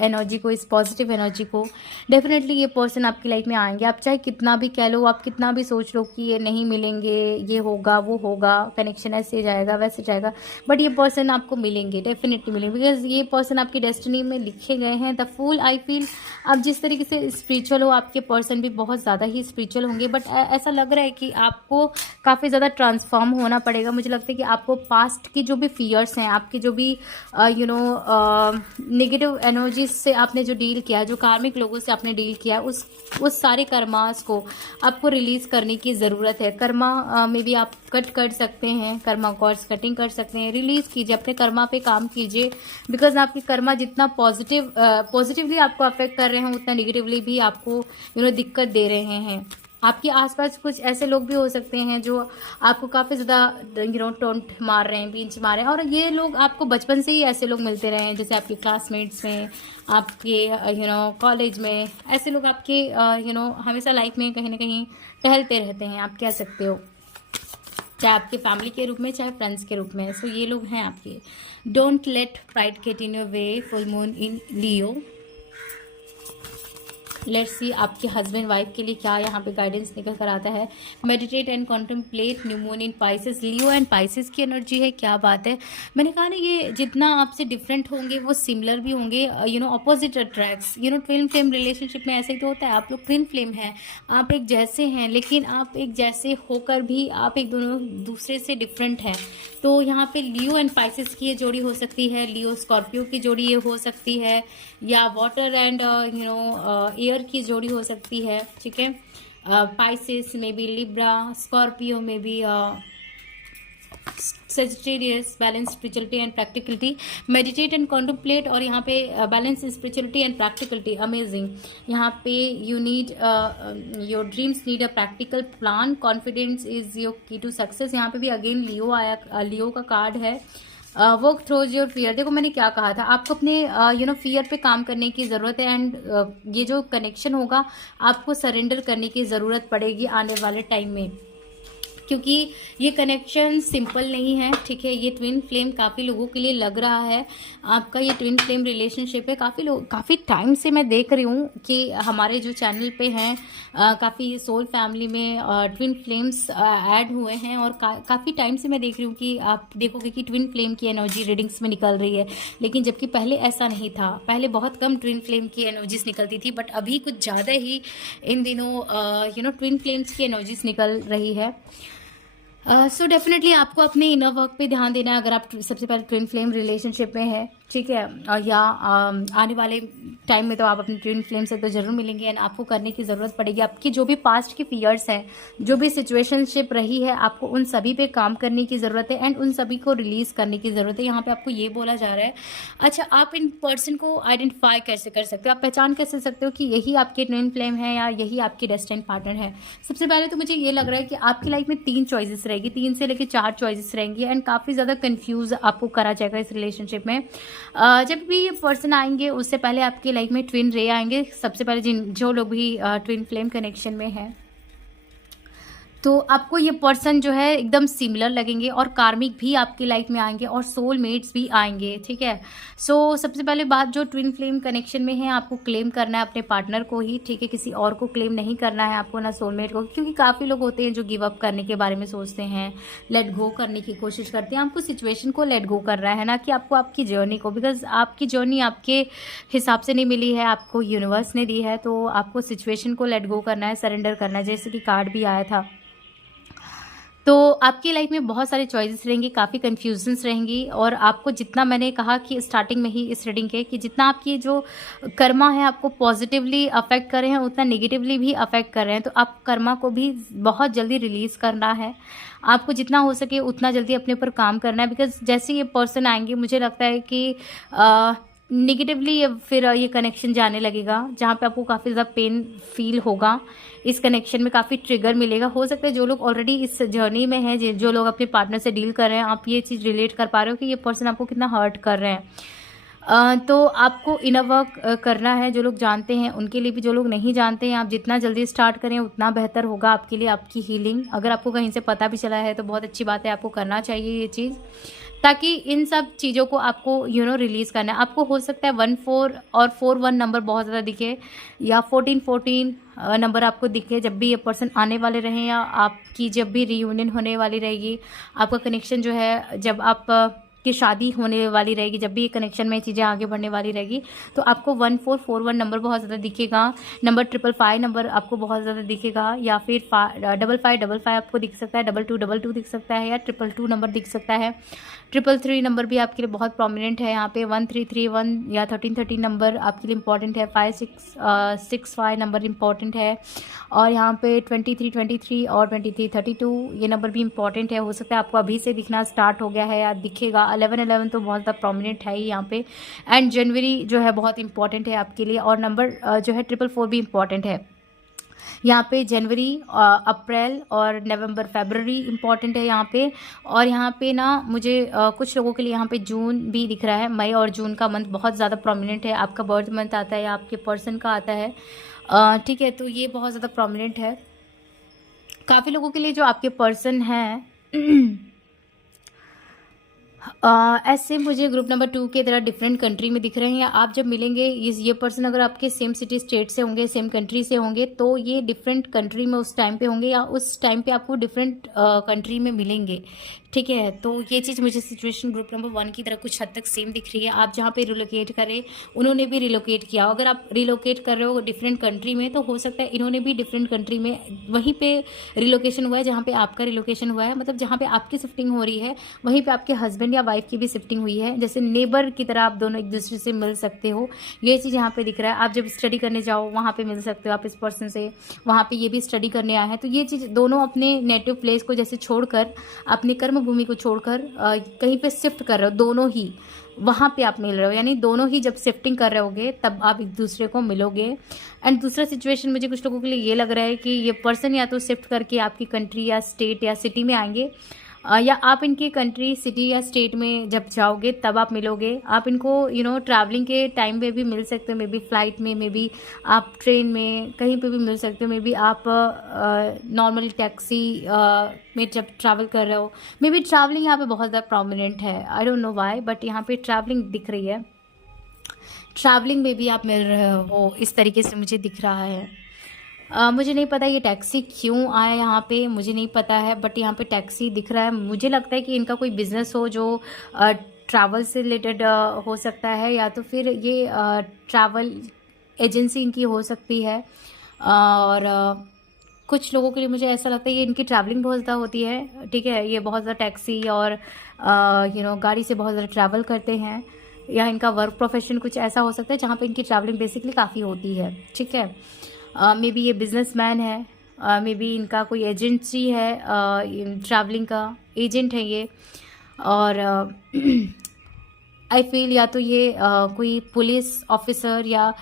एनर्जी को, इस पॉजिटिव एनर्जी को। डेफिनेटली ये पर्सन आपकी लाइफ में आएंगे। आप चाहे कितना भी कह लो, आप कितना भी सोच लो कि ये नहीं मिलेंगे, ये होगा वो होगा, कनेक्शन ऐसे जाएगा वैसे जाएगा, बट ये पर्सन आपको मिलेंगे, डेफिनेटली मिलेंगे, बिकॉज ये पर्सन आपकी डेस्टिनी में लिखे गए हैं। द फूल, आई फील आप जिस तरीके से स्पिरिचुअल हो, आपके पर्सन भी बहुत ज़्यादा ही स्पिरिचुअल होंगे, बट ऐसा लग रहा है कि आपको काफ़ी ज़्यादा ट्रांसफॉर्म होना पड़ेगा। मुझे लगता है कि आपको पास्ट की जो भी फियर्स हैं, आपके जो भी नेगेटिव एनर्जीज से आपने जो डील किया, जो कार्मिक लोगों से आपने डील किया, उस सारे कर्मास को आपको रिलीज करने की ज़रूरत है। कर्मा में भी आप कट कर सकते हैं, कर्मा कॉर्ड्स कटिंग कर सकते हैं, रिलीज कीजिए, अपने कर्मा पे काम कीजिए, बिकॉज आपके कर्मा जितना पॉजिटिवली आपको अफेक्ट कर रहे हैं, उतना निगेटिवली भी आपको दिक्कत दे रहे हैं। आपके आसपास कुछ ऐसे लोग भी हो सकते हैं जो आपको काफ़ी ज़्यादा टोंट मार रहे हैं, बींच मार रहे हैं, और ये लोग आपको बचपन से ही ऐसे लोग मिलते रहे हैं, जैसे आपके क्लासमेट्स में, आपके कॉलेज में, ऐसे लोग आपके हमेशा लाइफ में कहीं ना कहीं टहलते रहते हैं, आप कह सकते हो, चाहे आपके फैमिली के रूप में चाहे फ्रेंड्स के रूप में। सो ये लोग हैं आपके। Don't let pride get in your way, full moon in Leo. Let's see आपके हस्बैंड वाइफ के लिए क्या यहाँ पे गाइडेंस निकल कर आता है। Meditate and contemplate, new moon in Pisces, Leo and Pisces की एनर्जी है। क्या बात है, मैंने कहा ना ये जितना आपसे डिफरेंट होंगे वो सिमिलर भी होंगे, opposite attracts. Twin flame relationship में ऐसे ही तो होता है, आप लोग ट्विन फ्लेम हैं, आप एक जैसे हैं, लेकिन आप एक जैसे होकर भी आप एक दोनों दूसरे से डिफरेंट हैं। तो यहाँ पे लियो एंड पाइसेस की ये जोड़ी हो सकती है, लियो स्कॉर्पियो की जोड़ी ये हो सकती है, या वाटर एंड एयर की जोड़ी हो सकती है, ठीक है। पाइसेस में भी लिब्रा, स्कॉर्पियो में भी Sagittarius, balance spirituality and practicality, meditate and contemplate, और यहाँ पे balance spirituality and practicality, amazing. यहाँ पे you need your dreams need a practical plan, confidence is your की टू सक्सेस। यहाँ पे भी अगेन लियो आया, लियो का कार्ड है। Work throws your fear. देखो मैंने क्या कहा था, आपको अपने फियर पे काम करने की ज़रूरत है, एंड ये जो कनेक्शन होगा आपको सरेंडर करने की ज़रूरत पड़ेगी आने वाले टाइम में, क्योंकि ये कनेक्शन सिंपल नहीं है, ठीक है। ये ट्विन फ्लेम काफ़ी लोगों के लिए लग रहा है, आपका ये ट्विन फ्लेम रिलेशनशिप है। काफ़ी टाइम से मैं देख रही हूँ कि हमारे जो चैनल पे हैं काफ़ी सोल फैमिली में ट्विन फ्लेम्स ऐड हुए हैं, और काफ़ी टाइम से मैं देख रही हूँ कि आप देखोगे कि ट्विन फ्लेम की एनर्जी रीडिंग्स में निकल रही है। लेकिन जबकि पहले ऐसा नहीं था, पहले बहुत कम ट्विन फ्लेम की एनर्जीज निकलती थी, बट अभी कुछ ज़्यादा ही इन दिनों ट्विन फ्लेम्स की एनर्जीज निकल रही है। सो डेफिनेटली आपको अपने इनर वर्क पे ध्यान देना है अगर आप सबसे पहले ट्विन फ्लेम रिलेशनशिप में है, ठीक है। या आने वाले टाइम में तो आप अपने ट्विन फ्लेम से तो ज़रूर मिलेंगे, एंड आपको करने की ज़रूरत पड़ेगी। आपकी जो भी पास्ट की फियर्स हैं, जो भी सिचुएशनशिप रही है, आपको उन सभी पे काम करने की ज़रूरत है, एंड उन सभी को रिलीज़ करने की ज़रूरत है। यहाँ पे आपको ये बोला जा रहा है। अच्छा, आप इन पर्सन को आइडेंटिफाई कैसे कर सकते हो, आप पहचान कैसे सकते हो कि यही आपके ट्विन फ्लेम है या यही आपकी डेस्टिनी पार्टनर है। सबसे पहले तो मुझे ये लग रहा है कि आपकी लाइफ में 3 चॉइसेस रहेगी, 3 से लेकर 4 चॉइसेस रहेंगी, एंड काफ़ी ज़्यादा कन्फ्यूज़ आपको करा जाएगा इस रिलेशनशिप में। जब भी ये पर्सन आएंगे उससे पहले आपकी लाइफ में ट्विन रे आएंगे। सबसे पहले जो लोग भी ट्विन फ्लेम कनेक्शन में हैं, तो आपको ये पर्सन जो है एकदम सिमिलर लगेंगे, और कार्मिक भी आपकी लाइफ में आएंगे, और सोलमेट्स भी आएंगे, ठीक है। सो सबसे पहले बात, जो ट्विन फ्लेम कनेक्शन में है आपको क्लेम करना है अपने पार्टनर को ही, ठीक है। किसी और को क्लेम नहीं करना है आपको, ना सोलमेट को, क्योंकि काफ़ी लोग होते हैं जो गिव अप करने के बारे में सोचते हैं, लेट गो करने की कोशिश करते हैं। आपको सिचुएशन को लेट गो करना है ना कि आपको आपकी जर्नी को, बिकॉज आपकी जर्नी आपके हिसाब से नहीं मिली है, आपको यूनिवर्स ने दी है, तो आपको सिचुएशन को लेट गो करना है, सरेंडर करना है, जैसे कि कार्ड भी आया था। तो आपकी लाइफ में बहुत सारे चॉइसेस रहेंगी, काफ़ी कन्फ्यूजन्स रहेंगी, और आपको जितना, मैंने कहा कि स्टार्टिंग में ही इस रीडिंग के, कि जितना आपकी जो कर्मा है आपको पॉजिटिवली अफेक्ट कर रहे हैं, उतना नेगेटिवली भी अफेक्ट कर रहे हैं। तो आप कर्मा को भी बहुत जल्दी रिलीज़ करना है, आपको जितना हो सके उतना जल्दी अपने ऊपर काम करना है। बिकॉज जैसे ये पर्सन आएंगे, मुझे लगता है कि नेगेटिवली फिर ये कनेक्शन जाने लगेगा, जहाँ पे आपको काफ़ी ज़्यादा पेन फील होगा। इस कनेक्शन में काफ़ी ट्रिगर मिलेगा। हो सकता है जो लोग ऑलरेडी इस जर्नी में हैं, जो लोग अपने पार्टनर से डील कर रहे हैं, आप ये चीज़ रिलेट कर पा रहे हो कि ये पर्सन आपको कितना हर्ट कर रहे हैं। तो आपको इनर वर्क करना है, जो लोग जानते हैं उनके लिए भी, जो लोग नहीं जानते हैं, आप जितना जल्दी स्टार्ट करें उतना बेहतर होगा आपके लिए, आपकी हीलिंग। अगर आपको कहीं से पता भी चला है तो बहुत अच्छी बात है, आपको करना चाहिए ये चीज़, ताकि इन सब चीज़ों को आपको रिलीज़ करना है। आपको हो सकता है 14 और 41 नंबर बहुत ज़्यादा दिखे, या 14 नंबर आपको दिखे जब भी ये पर्सन आने वाले रहें, या आपकी जब भी रियूनियन होने वाली रहेगी, आपका कनेक्शन जो है, जब आप की शादी होने वाली रहेगी, जब भी ये कनेक्शन में चीज़ें आगे बढ़ने वाली रहेगी, तो आपको 1441 नंबर बहुत ज़्यादा दिखेगा। नंबर 555 नंबर आपको बहुत ज़्यादा दिखेगा, या फिर 5555 आपको दिख सकता है, 2222 दिख सकता है, या 222 नंबर दिख सकता है। 333 नंबर भी आपके लिए बहुत प्रोमिनेंट है यहाँ पे। 1331 या 1313 नंबर आपके लिए इंपॉर्टेंट है। 5665 नंबर इंपॉर्टेंट है, और यहाँ पे 2323 और 2332 ये नंबर भी इंपॉर्टेंट है। हो सकता है आपको अभी से दिखना स्टार्ट हो गया है या दिखेगा। 1111 तो बहुत ज़्यादा प्रोमिनेंट है ही यहाँ पे, एंड जनवरी जो है बहुत इंपॉर्टेंट है आपके लिए, और नंबर जो है 444 भी इंपॉर्टेंट है यहाँ पे। जनवरी, अप्रैल और नवंबर, फरवरी इंपॉर्टेंट है यहाँ पे। और यहाँ पे ना मुझे कुछ लोगों के लिए यहाँ पे जून भी दिख रहा है। मई और जून का मंथ बहुत ज़्यादा प्रोमिनेंट है, आपका बर्थ मंथ आता है या आपके पर्सन का आता है, ठीक है। तो ये बहुत ज़्यादा प्रोमिनेंट है काफ़ी लोगों के लिए जो आपके पर्सन हैं। ऐसे मुझे ग्रुप नंबर 2 के तरह डिफरेंट कंट्री में दिख रहे हैं, या आप जब मिलेंगे ये पर्सन अगर आपके सेम सिटी स्टेट से होंगे, सेम कंट्री से होंगे, तो ये डिफरेंट कंट्री में उस टाइम पे होंगे, या उस टाइम पे आपको डिफरेंट कंट्री में मिलेंगे, ठीक है। तो ये चीज़ मुझे सिचुएशन ग्रुप नंबर 1 की तरह कुछ हद तक सेम दिख रही है। आप जहाँ पे रिलोकेट करें उन्होंने भी रिलोकेट किया। अगर आप रिलोकेट कर रहे हो डिफरेंट कंट्री में, तो हो सकता है इन्होंने भी डिफरेंट कंट्री में वहीं पे रिलोकेशन हुआ है जहाँ पे आपका रिलोकेशन हुआ है। मतलब जहाँ पे आपकी शिफ्टिंग हो रही है वहीं पे आपके हस्बैंड या वाइफ की भी शिफ्टिंग हुई है। जैसे नेबर की तरह आप दोनों एक दूसरे से मिल सकते हो, ये चीज़ यहाँ पे दिख रहा है। आप जब स्टडी करने जाओ वहाँ पे मिल सकते हो आप इस पर्सन से, वहाँ पे ये भी स्टडी करने आए हैं। तो ये चीज़ दोनों अपने नेटिव प्लेस को जैसे छोड़कर, अपनी कर्म भूमि को छोड़कर कहीं पे शिफ्ट कर रहे हो, दोनों ही वहाँ पे आप मिल रहे हो, यानी दोनों ही जब शिफ्टिंग कर रहे होगे तब आप एक दूसरे को मिलोगे। एंड दूसरा सिचुएशन मुझे कुछ लोगों के लिए ये लग रहा है कि ये पर्सन या तो शिफ्ट करके आपकी कंट्री या स्टेट या सिटी में आएंगे, या आप इनके कंट्री, सिटी या स्टेट में जब जाओगे तब आप मिलोगे। आप इनको ट्रैवलिंग के टाइम पे भी मिल सकते हो, मे बी फ्लाइट में, मे बी आप ट्रेन में, कहीं पे भी मिल सकते हो। मे बी आप नॉर्मल टैक्सी में जब ट्रैवल कर रहे हो, मे बी ट्रैवलिंग यहाँ पे बहुत ज़्यादा प्रोमिनेंट है। आई डोंट नो वाई, बट यहाँ पे ट्रैवलिंग दिख रही है। ट्रैवलिंग में भी आप मिल रहे हो, इस तरीके से मुझे दिख रहा है। मुझे नहीं पता ये टैक्सी क्यों आया यहाँ पे, मुझे नहीं पता है, बट यहाँ पे टैक्सी दिख रहा है। मुझे लगता है कि इनका कोई बिजनेस हो जो ट्रैवल से रिलेटेड हो सकता है, या तो फिर ये ट्रैवल एजेंसी इनकी हो सकती है। और कुछ लोगों के लिए मुझे ऐसा लगता है ये इनकी ट्रैवलिंग बहुत ज़्यादा होती है, ठीक है। ये बहुत ज़्यादा टैक्सी और गाड़ी से बहुत ज़्यादा ट्रैवल करते हैं, या इनका वर्क प्रोफेशन कुछ ऐसा हो सकता है जहाँ पे इनकी ट्रैवलिंग बेसिकली काफ़ी होती है, ठीक है। मे बी ये बिजनेसमैन है, मे बी इनका कोई एजेंसी है, ट्रैवलिंग का एजेंट है ये। और आई फील या तो ये कोई पुलिस ऑफिसर या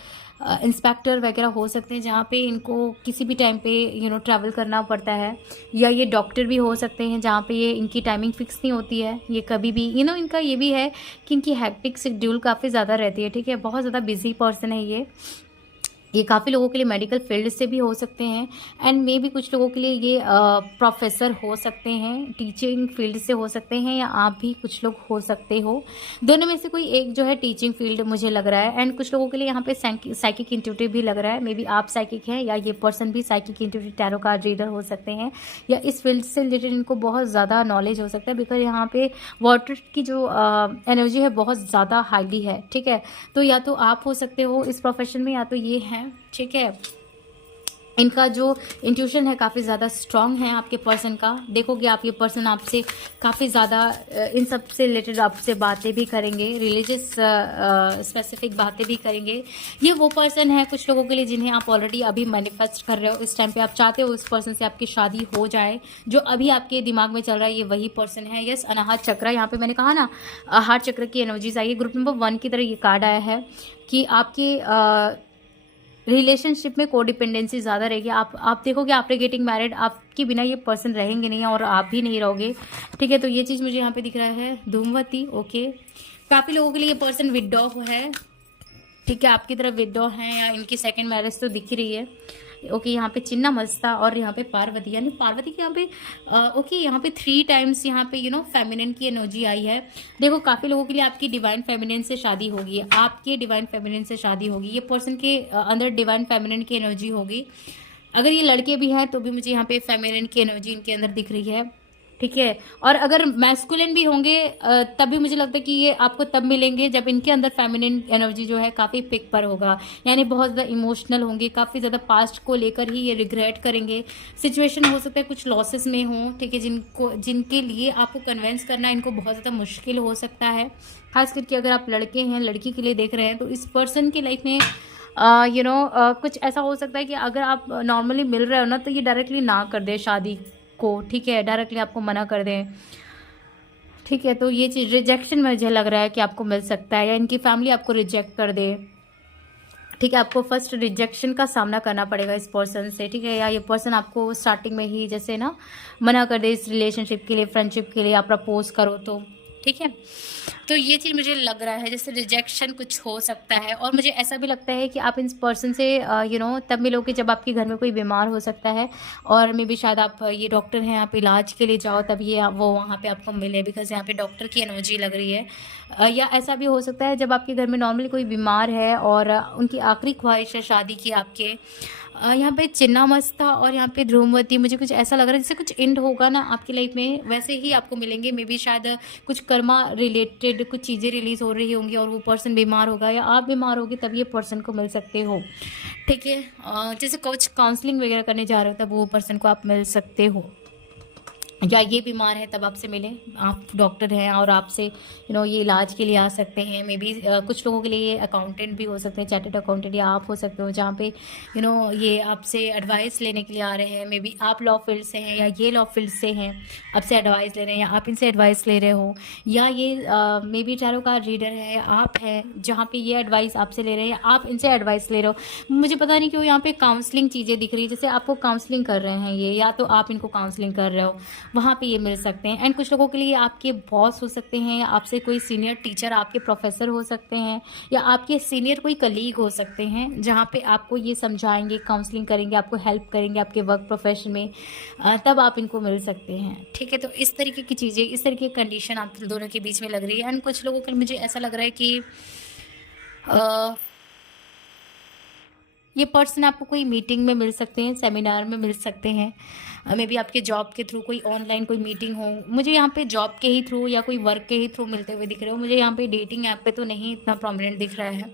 इंस्पेक्टर वगैरह हो सकते हैं, जहाँ पे इनको किसी भी टाइम पे ट्रैवल करना पड़ता है। या ये डॉक्टर भी हो सकते हैं, जहाँ पे ये इनकी टाइमिंग फिक्स नहीं होती है, ये कभी भी इनका ये भी है कि इनकी हेक्टिक शेड्यूल काफ़ी ज़्यादा रहती है, ठीक है। बहुत ज़्यादा बिजी पर्सन है ये काफ़ी लोगों के लिए मेडिकल फील्ड से भी हो सकते हैं, एंड मे भी कुछ लोगों के लिए ये प्रोफेसर हो सकते हैं, टीचिंग फील्ड से हो सकते हैं, या आप भी कुछ लोग हो सकते हो। दोनों में से कोई एक जो है टीचिंग फील्ड मुझे लग रहा है। एंड कुछ लोगों के लिए यहाँ पे साइकिक इंट्यूटिव भी लग रहा है। मे बी आप साइकिक हैं, या ये पर्सन भी psychic intuitive tarot card reader हो सकते हैं, या इस फील्ड से रिलेटेड इनको बहुत ज़्यादा नॉलेज हो सकता है, बिकॉज यहाँ पे वाटर की जो एनर्जी है बहुत ज़्यादा हाईली है, ठीक है। तो या तो आप हो सकते हो इस प्रोफेशन में, या तो ये हैं, ठीक है। इनका जो इंट्यूशन है काफ़ी ज़्यादा स्ट्रांग है आपके पर्सन का। देखोगे आप ये पर्सन आपसे काफ़ी ज़्यादा इन सब से रिलेटेड आपसे बातें भी करेंगे, रिलीजियस स्पेसिफिक बातें भी करेंगे। ये वो पर्सन है कुछ लोगों के लिए जिन्हें आप ऑलरेडी अभी मैनिफेस्ट कर रहे हो, इस टाइम पे आप चाहते हो उस पर्सन से आपकी शादी हो जाए, जो अभी आपके दिमाग में चल रहा है ये वही पर्सन है। यस, अनाहत चक्र, यहाँ पे मैंने कहा ना हार्ट चक्र की एनर्जीज आई है। ग्रुप नंबर 1 की तरह ये कार्ड आया है कि आपके रिलेशनशिप में कोडिपेंडेंसी ज़्यादा रहेगी। आप देखोगे आफ्टर गेटिंग मैरिड आपके बिना ये पर्सन रहेंगे नहीं, और आप भी नहीं रहोगे, ठीक है। तो ये चीज़ मुझे यहाँ पे दिख रहा है। धूमवती, ओके। काफ़ी लोगों के लिए ये पर्सन विडो है, ठीक है, आपकी तरफ विडो है, या इनकी सेकंड मैरिज तो दिख ही रही है, ओके। यहाँ पे चिन्ना मस्ता और यहाँ पे पार्वती, यानी पार्वती के यहाँ पे ओके, यहाँ पे 3 टाइम्स यहाँ पे फेमिनिन की एनर्जी आई है। देखो काफ़ी लोगों के लिए आपकी डिवाइन फेमिनिन से शादी होगी, आपके डिवाइन फेमिनिन से शादी होगी। ये पर्सन के अंदर डिवाइन फेमिनिन की एनर्जी होगी। अगर ये लड़के भी हैं तो भी मुझे यहाँ पे फेमिनिन की एनर्जी इनके अंदर दिख रही है, ठीक है। और अगर मैस्कुलिन भी होंगे तब भी मुझे लगता है कि ये आपको तब मिलेंगे जब इनके अंदर फेमिनिन एनर्जी जो है काफ़ी पिक पर होगा, यानी बहुत ज़्यादा इमोशनल होंगे, काफ़ी ज़्यादा पास्ट को लेकर ही ये रिग्रेट करेंगे। सिचुएशन हो सकता है कुछ लॉसेस में हो, ठीक है, जिनके लिए आपको कन्विंस करना इनको बहुत ज़्यादा मुश्किल हो सकता है। खास करके अगर आप लड़के हैं, लड़की के लिए देख रहे हैं, तो इस पर्सन की लाइफ में कुछ ऐसा हो सकता है कि अगर आप नॉर्मली मिल रहे हो ना, तो ये डायरेक्टली ना कर दे शादी को, ठीक है, डायरेक्टली आपको मना कर दें, ठीक है। तो ये चीज़ रिजेक्शन मुझे लग रहा है कि आपको मिल सकता है, या इनकी फैमिली आपको रिजेक्ट कर दे, ठीक है। आपको फर्स्ट रिजेक्शन का सामना करना पड़ेगा इस पर्सन से, ठीक है। या ये पर्सन आपको स्टार्टिंग में ही जैसे ना मना कर दे इस रिलेशनशिप के लिए, फ्रेंडशिप के लिए आप प्रपोज करो तो, ठीक है। तो ये चीज़ मुझे लग रहा है जैसे रिजेक्शन कुछ हो सकता है। और मुझे ऐसा भी लगता है कि आप इस पर्सन से तब मिलोगे जब आपके घर में कोई बीमार हो सकता है, और मे भी शायद आप ये डॉक्टर हैं, आप इलाज के लिए जाओ तब ये वो वहाँ पे आपको मिले, बिकॉज यहाँ पे डॉक्टर की एनर्जी लग रही है। या ऐसा भी हो सकता है जब आपके घर में नॉर्मली कोई बीमार है और उनकी आखिरी ख्वाहिश है शादी की आपके। यहाँ पे चिन्ना मस्ता और यहाँ पे ध्रुववती, मुझे कुछ ऐसा लग रहा है जैसे कुछ एंड होगा ना आपकी लाइफ में, वैसे ही आपको मिलेंगे। मे बी शायद कुछ कर्मा रिलेटेड कुछ चीज़ें रिलीज हो रही होंगी और वो पर्सन बीमार होगा या आप बीमार होगे तब ये पर्सन को मिल सकते हो, ठीक है। जैसे कुछ काउंसलिंग वगैरह करने जा रहे हो तब वो पर्सन को आप मिल सकते हो, या ये बीमार है तब आपसे मिले, आप डॉक्टर हैं और आपसे ये इलाज के लिए आ सकते हैं। मे बी कुछ लोगों के लिए ये अकाउंटेंट भी हो सकते हैं, चार्टर्ड अकाउंटेंट, या आप हो सकते हो जहाँ पे ये आपसे एडवाइस लेने के लिए आ रहे हैं। मे बी आप लॉ फील्ड से हैं या ये लॉ फील्ड से हैं, आपसे एडवाइस ले रहे हैं, या आप इनसे एडवाइस ले रहे हो, या ये may be tarot card reader है, या आप है जहाँ पे ये एडवाइस आपसे ले रहे हैं, या आप इनसे एडवाइस ले रहे हो। मुझे पता नहीं क्यों यहाँ पे काउंसलिंग चीज़ें दिख रही है, जैसे आपको काउंसलिंग कर रहे हैं ये, या तो आप इनको काउंसलिंग कर रहे हो। वहाँ पे ये मिल सकते हैं। एंड कुछ लोगों के लिए आपके बॉस हो सकते हैं, या आपसे कोई सीनियर टीचर, आपके प्रोफेसर हो सकते हैं, या आपके सीनियर कोई कलीग हो सकते हैं, जहाँ पे आपको ये समझाएंगे, काउंसलिंग करेंगे, आपको हेल्प करेंगे आपके वर्क प्रोफेशन में, तब आप इनको मिल सकते हैं। ठीक है, तो इस तरीके की चीज़ें, इस तरीके की कंडीशन आप दोनों के बीच में लग रही है। एंड कुछ लोगों के लिए मुझे ऐसा लग रहा है कि ये पर्सन आपको कोई मीटिंग में मिल सकते हैं, सेमिनार में मिल सकते हैं, मे बी आपके जॉब के थ्रू कोई ऑनलाइन कोई मीटिंग हो। मुझे यहाँ पे जॉब के ही थ्रू या कोई वर्क के ही थ्रू मिलते हुए दिख रहे हो। मुझे यहाँ पे डेटिंग ऐप पे तो नहीं इतना प्रोमिनेंट दिख रहा है।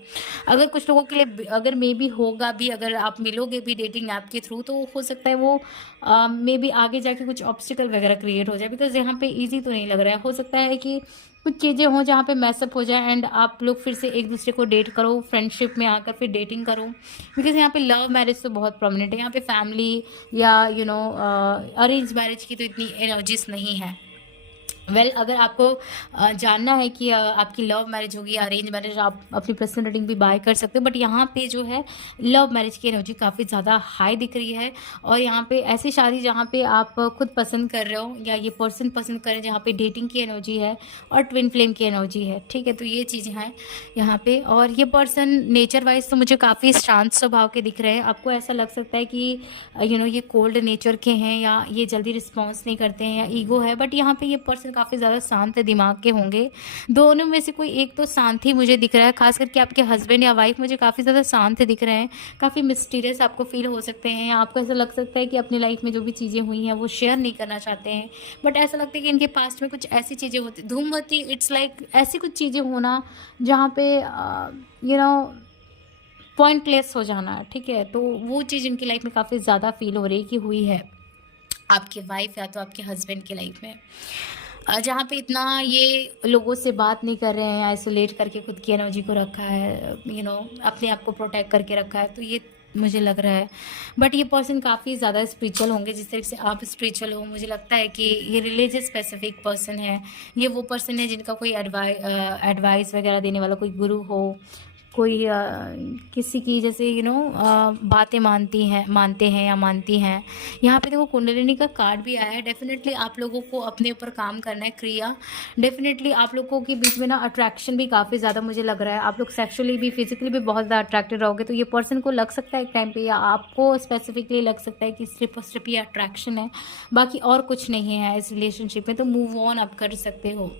अगर कुछ लोगों के लिए अगर मे बी होगा भी, अगर आप मिलोगे भी डेटिंग ऐप के थ्रू, तो हो सकता है वो मे बी आगे जाके कुछ ऑब्स्टिकल वगैरह क्रिएट हो जाए, बिकॉज यहाँ पे ईजी तो नहीं लग रहा है। हो सकता है कि कुछ चीज़ें हों जहाँ पे मैसअप हो जाए एंड आप लोग फिर से एक दूसरे को डेट करो, फ्रेंडशिप में आकर फिर डेटिंग करो, बिकॉज यहाँ पे लव मैरिज तो बहुत प्रोमिनेंट है। यहाँ पे फैमिली या अरेंज मैरिज की तो इतनी एनर्जीज नहीं है। अगर आपको जानना है कि आपकी लव मैरिज होगी या अरेंज मैरिज, आप अपनी पर्सनल रीडिंग भी बाय कर सकते हो। बट यहाँ पे जो है लव मैरिज की एनर्जी काफ़ी ज़्यादा हाई दिख रही है। और यहाँ पे ऐसी शादी जहाँ पे आप खुद पसंद कर रहे हो या ये पर्सन पसंद कर रहे हैं, जहाँ पे डेटिंग की एनर्जी है और ट्विन फ्लेम की एनर्जी है। ठीक है, तो ये चीज़ें हैं यहाँ पे। और ये पर्सन नेचर वाइज तो मुझे काफ़ी शांत स्वभाव के दिख रहे हैं। आपको ऐसा लग सकता है कि ये कोल्ड नेचर के हैं, या ये जल्दी रिस्पॉन्स नहीं करते हैं, या ईगो है। बट यहाँ पे ये पर्सन काफ़ी ज़्यादा शांत दिमाग के होंगे। दोनों में से कोई एक तो शांत ही मुझे दिख रहा है। खास करके आपके हस्बैंड या वाइफ मुझे काफ़ी ज़्यादा शांत दिख रहे हैं। काफ़ी मिस्टीरियस आपको फील हो सकते हैं, या आपको ऐसा लग सकता है कि अपनी लाइफ में जो भी चीज़ें हुई हैं वो शेयर नहीं करना चाहते हैं। बट ऐसा लगता है कि इनके पास्ट में कुछ ऐसी चीज़ें होती, धूमवती, इट्स लाइक ऐसी कुछ चीज़ें होना जहाँ पे पॉइंटलेस हो जाना। ठीक है, तो वो चीज़ इनकी लाइफ में काफ़ी ज़्यादा फील हो रही है कि हुई है आपके वाइफ या तो आपके हस्बैंड की लाइफ में, जहाँ पे इतना ये लोगों से बात नहीं कर रहे हैं, आइसोलेट करके खुद की एनर्जी को रखा है, अपने आप को प्रोटेक्ट करके रखा है। तो ये मुझे लग रहा है। बट ये पर्सन काफ़ी ज़्यादा स्पिरिचुअल होंगे, जिस तरह से आप स्पिरिचुअल हो। मुझे लगता है कि ये रिलीजियस स्पेसिफिक पर्सन है। ये वो पर्सन है जिनका कोई एडवाइस वगैरह देने वाला कोई गुरु हो, कोई किसी की जैसे बातें मानते हैं या मानती हैं। यहाँ पे देखो कुंडलिनी का कार्ड भी आया है। डेफिनेटली आप लोगों को अपने ऊपर काम करना है, क्रिया। डेफिनेटली आप लोगों के बीच में ना अट्रैक्शन भी काफ़ी ज़्यादा मुझे लग रहा है। आप लोग सेक्सुअली भी, फिजिकली भी बहुत ज़्यादा अट्रैक्टेड रहोगे। तो ये पर्सन को लग सकता है एक टाइम पे, या आपको स्पेसिफिकली लग सकता है कि सिर्फ ये अट्रैक्शन है, बाकी और कुछ नहीं है इस रिलेशनशिप में। तो मूव ऑन आप कर सकते हो।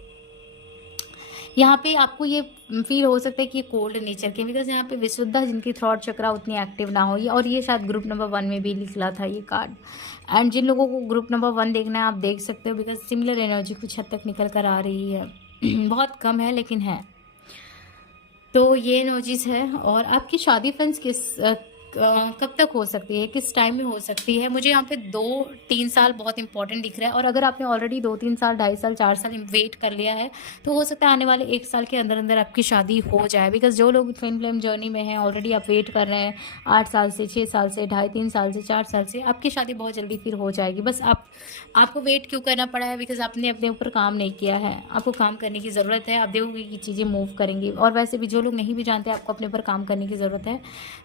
यहाँ पे आपको ये फील हो सकता है कि ये कोल्ड नेचर के, बिकॉज यहाँ पे विशुद्धा जिनकी थ्रॉट चक्रा उतनी एक्टिव ना हो। और ये शायद ग्रुप नंबर 1 में भी निकला था ये कार्ड। एंड जिन लोगों को ग्रुप नंबर 1 देखना है आप देख सकते हो, बिकॉज सिमिलर एनर्जी कुछ हद तक निकल कर आ रही है। बहुत कम है लेकिन है। तो ये एनर्जीज है। और आपकी शादी फ्रेंड्स कब तक हो सकती है, किस टाइम में हो सकती है? मुझे यहाँ पे 2-3 साल बहुत इंपॉर्टेंट दिख रहा है। और अगर आपने ऑलरेडी 2-3 साल, 2.5 साल, 4 साल वेट कर लिया है, तो हो सकता है आने वाले 1 साल के अंदर अंदर आपकी शादी हो जाए। बिकॉज जो लोग ट्विन फ्लेम जर्नी में हैं, ऑलरेडी आप वेट कर रहे हैं 8 साल से, 6 साल से, 2.5-3 साल से, 4 साल से, आपकी शादी बहुत जल्दी फिर हो जाएगी। बस आपको वेट क्यों करना पड़ा है? बिकॉज आपने अपने ऊपर काम नहीं किया है। आपको काम करने की ज़रूरत है। आप देखोगे कि चीज़ें मूव करेंगी। और वैसे भी जो लोग नहीं भी जानते आपको अपने ऊपर काम करने की ज़रूरत है,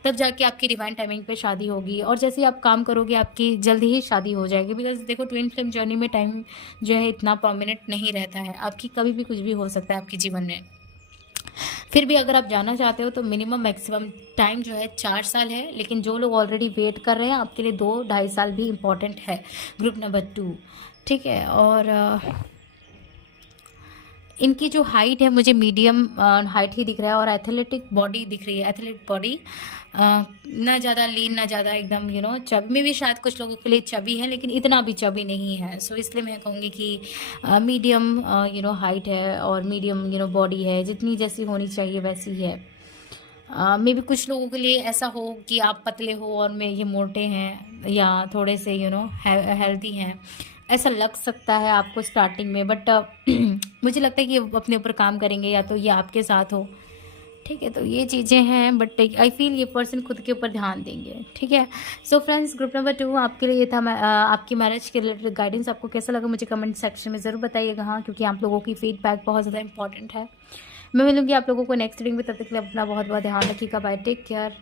तब जाके आपकी डिवाइन टाइमिंग पे शादी होगी। और जैसे ही आप काम करोगे आपकी जल्दी ही शादी हो जाएगी। बिकॉज देखो ट्विन फ्लेम जर्नी में टाइम जो है इतना प्रोमिनेंट नहीं रहता है। आपकी कभी भी कुछ भी हो सकता है आपके जीवन में। फिर भी अगर आप जाना चाहते हो तो मिनिमम मैक्सिमम टाइम जो है 4 साल है। लेकिन जो लोग ऑलरेडी वेट कर रहे हैं आपके लिए 2-2.5 साल भी इम्पॉर्टेंट है, ग्रुप नंबर 2। ठीक है। और इनकी जो हाइट है मुझे मीडियम हाइट ही दिख रहा है। और एथलेटिक बॉडी दिख रही है, एथलेटिक बॉडी, ना ज़्यादा लीन ना ज़्यादा एकदम चबी में भी शायद कुछ लोगों के लिए चबी है, लेकिन इतना भी चबी नहीं है। सो इसलिए मैं कहूँगी कि मीडियम हाइट है और मीडियम बॉडी है, जितनी जैसी होनी चाहिए वैसी है। मे भी कुछ लोगों के लिए ऐसा हो कि आप पतले हो और मैं ये मोटे हैं, या थोड़े से हेल्दी हैं, ऐसा लग सकता है आपको स्टार्टिंग में। बट मुझे लगता है कि ये अपने ऊपर काम करेंगे, या तो ये आपके साथ हो। ठीक है, तो ये चीज़ें हैं। बट आई फील ये पर्सन खुद के ऊपर ध्यान देंगे। ठीक है। सो फ्रेंड्स, ग्रुप नंबर 2 आपके लिए ये था। आपकी मैरिज के रिलेटेड गाइडेंस आपको कैसा लगा मुझे कमेंट सेक्शन में ज़रूर बताइएगा। हाँ, क्योंकि आप लोगों की फीडबैक बहुत ज़्यादा इंपॉर्टेंट है। मैं मिलूंगी आप लोगों को नेक्स्ट रीडिंग में। तब तक के लिए अपना बहुत बहुत ध्यान रखिएगा। Bye, take care.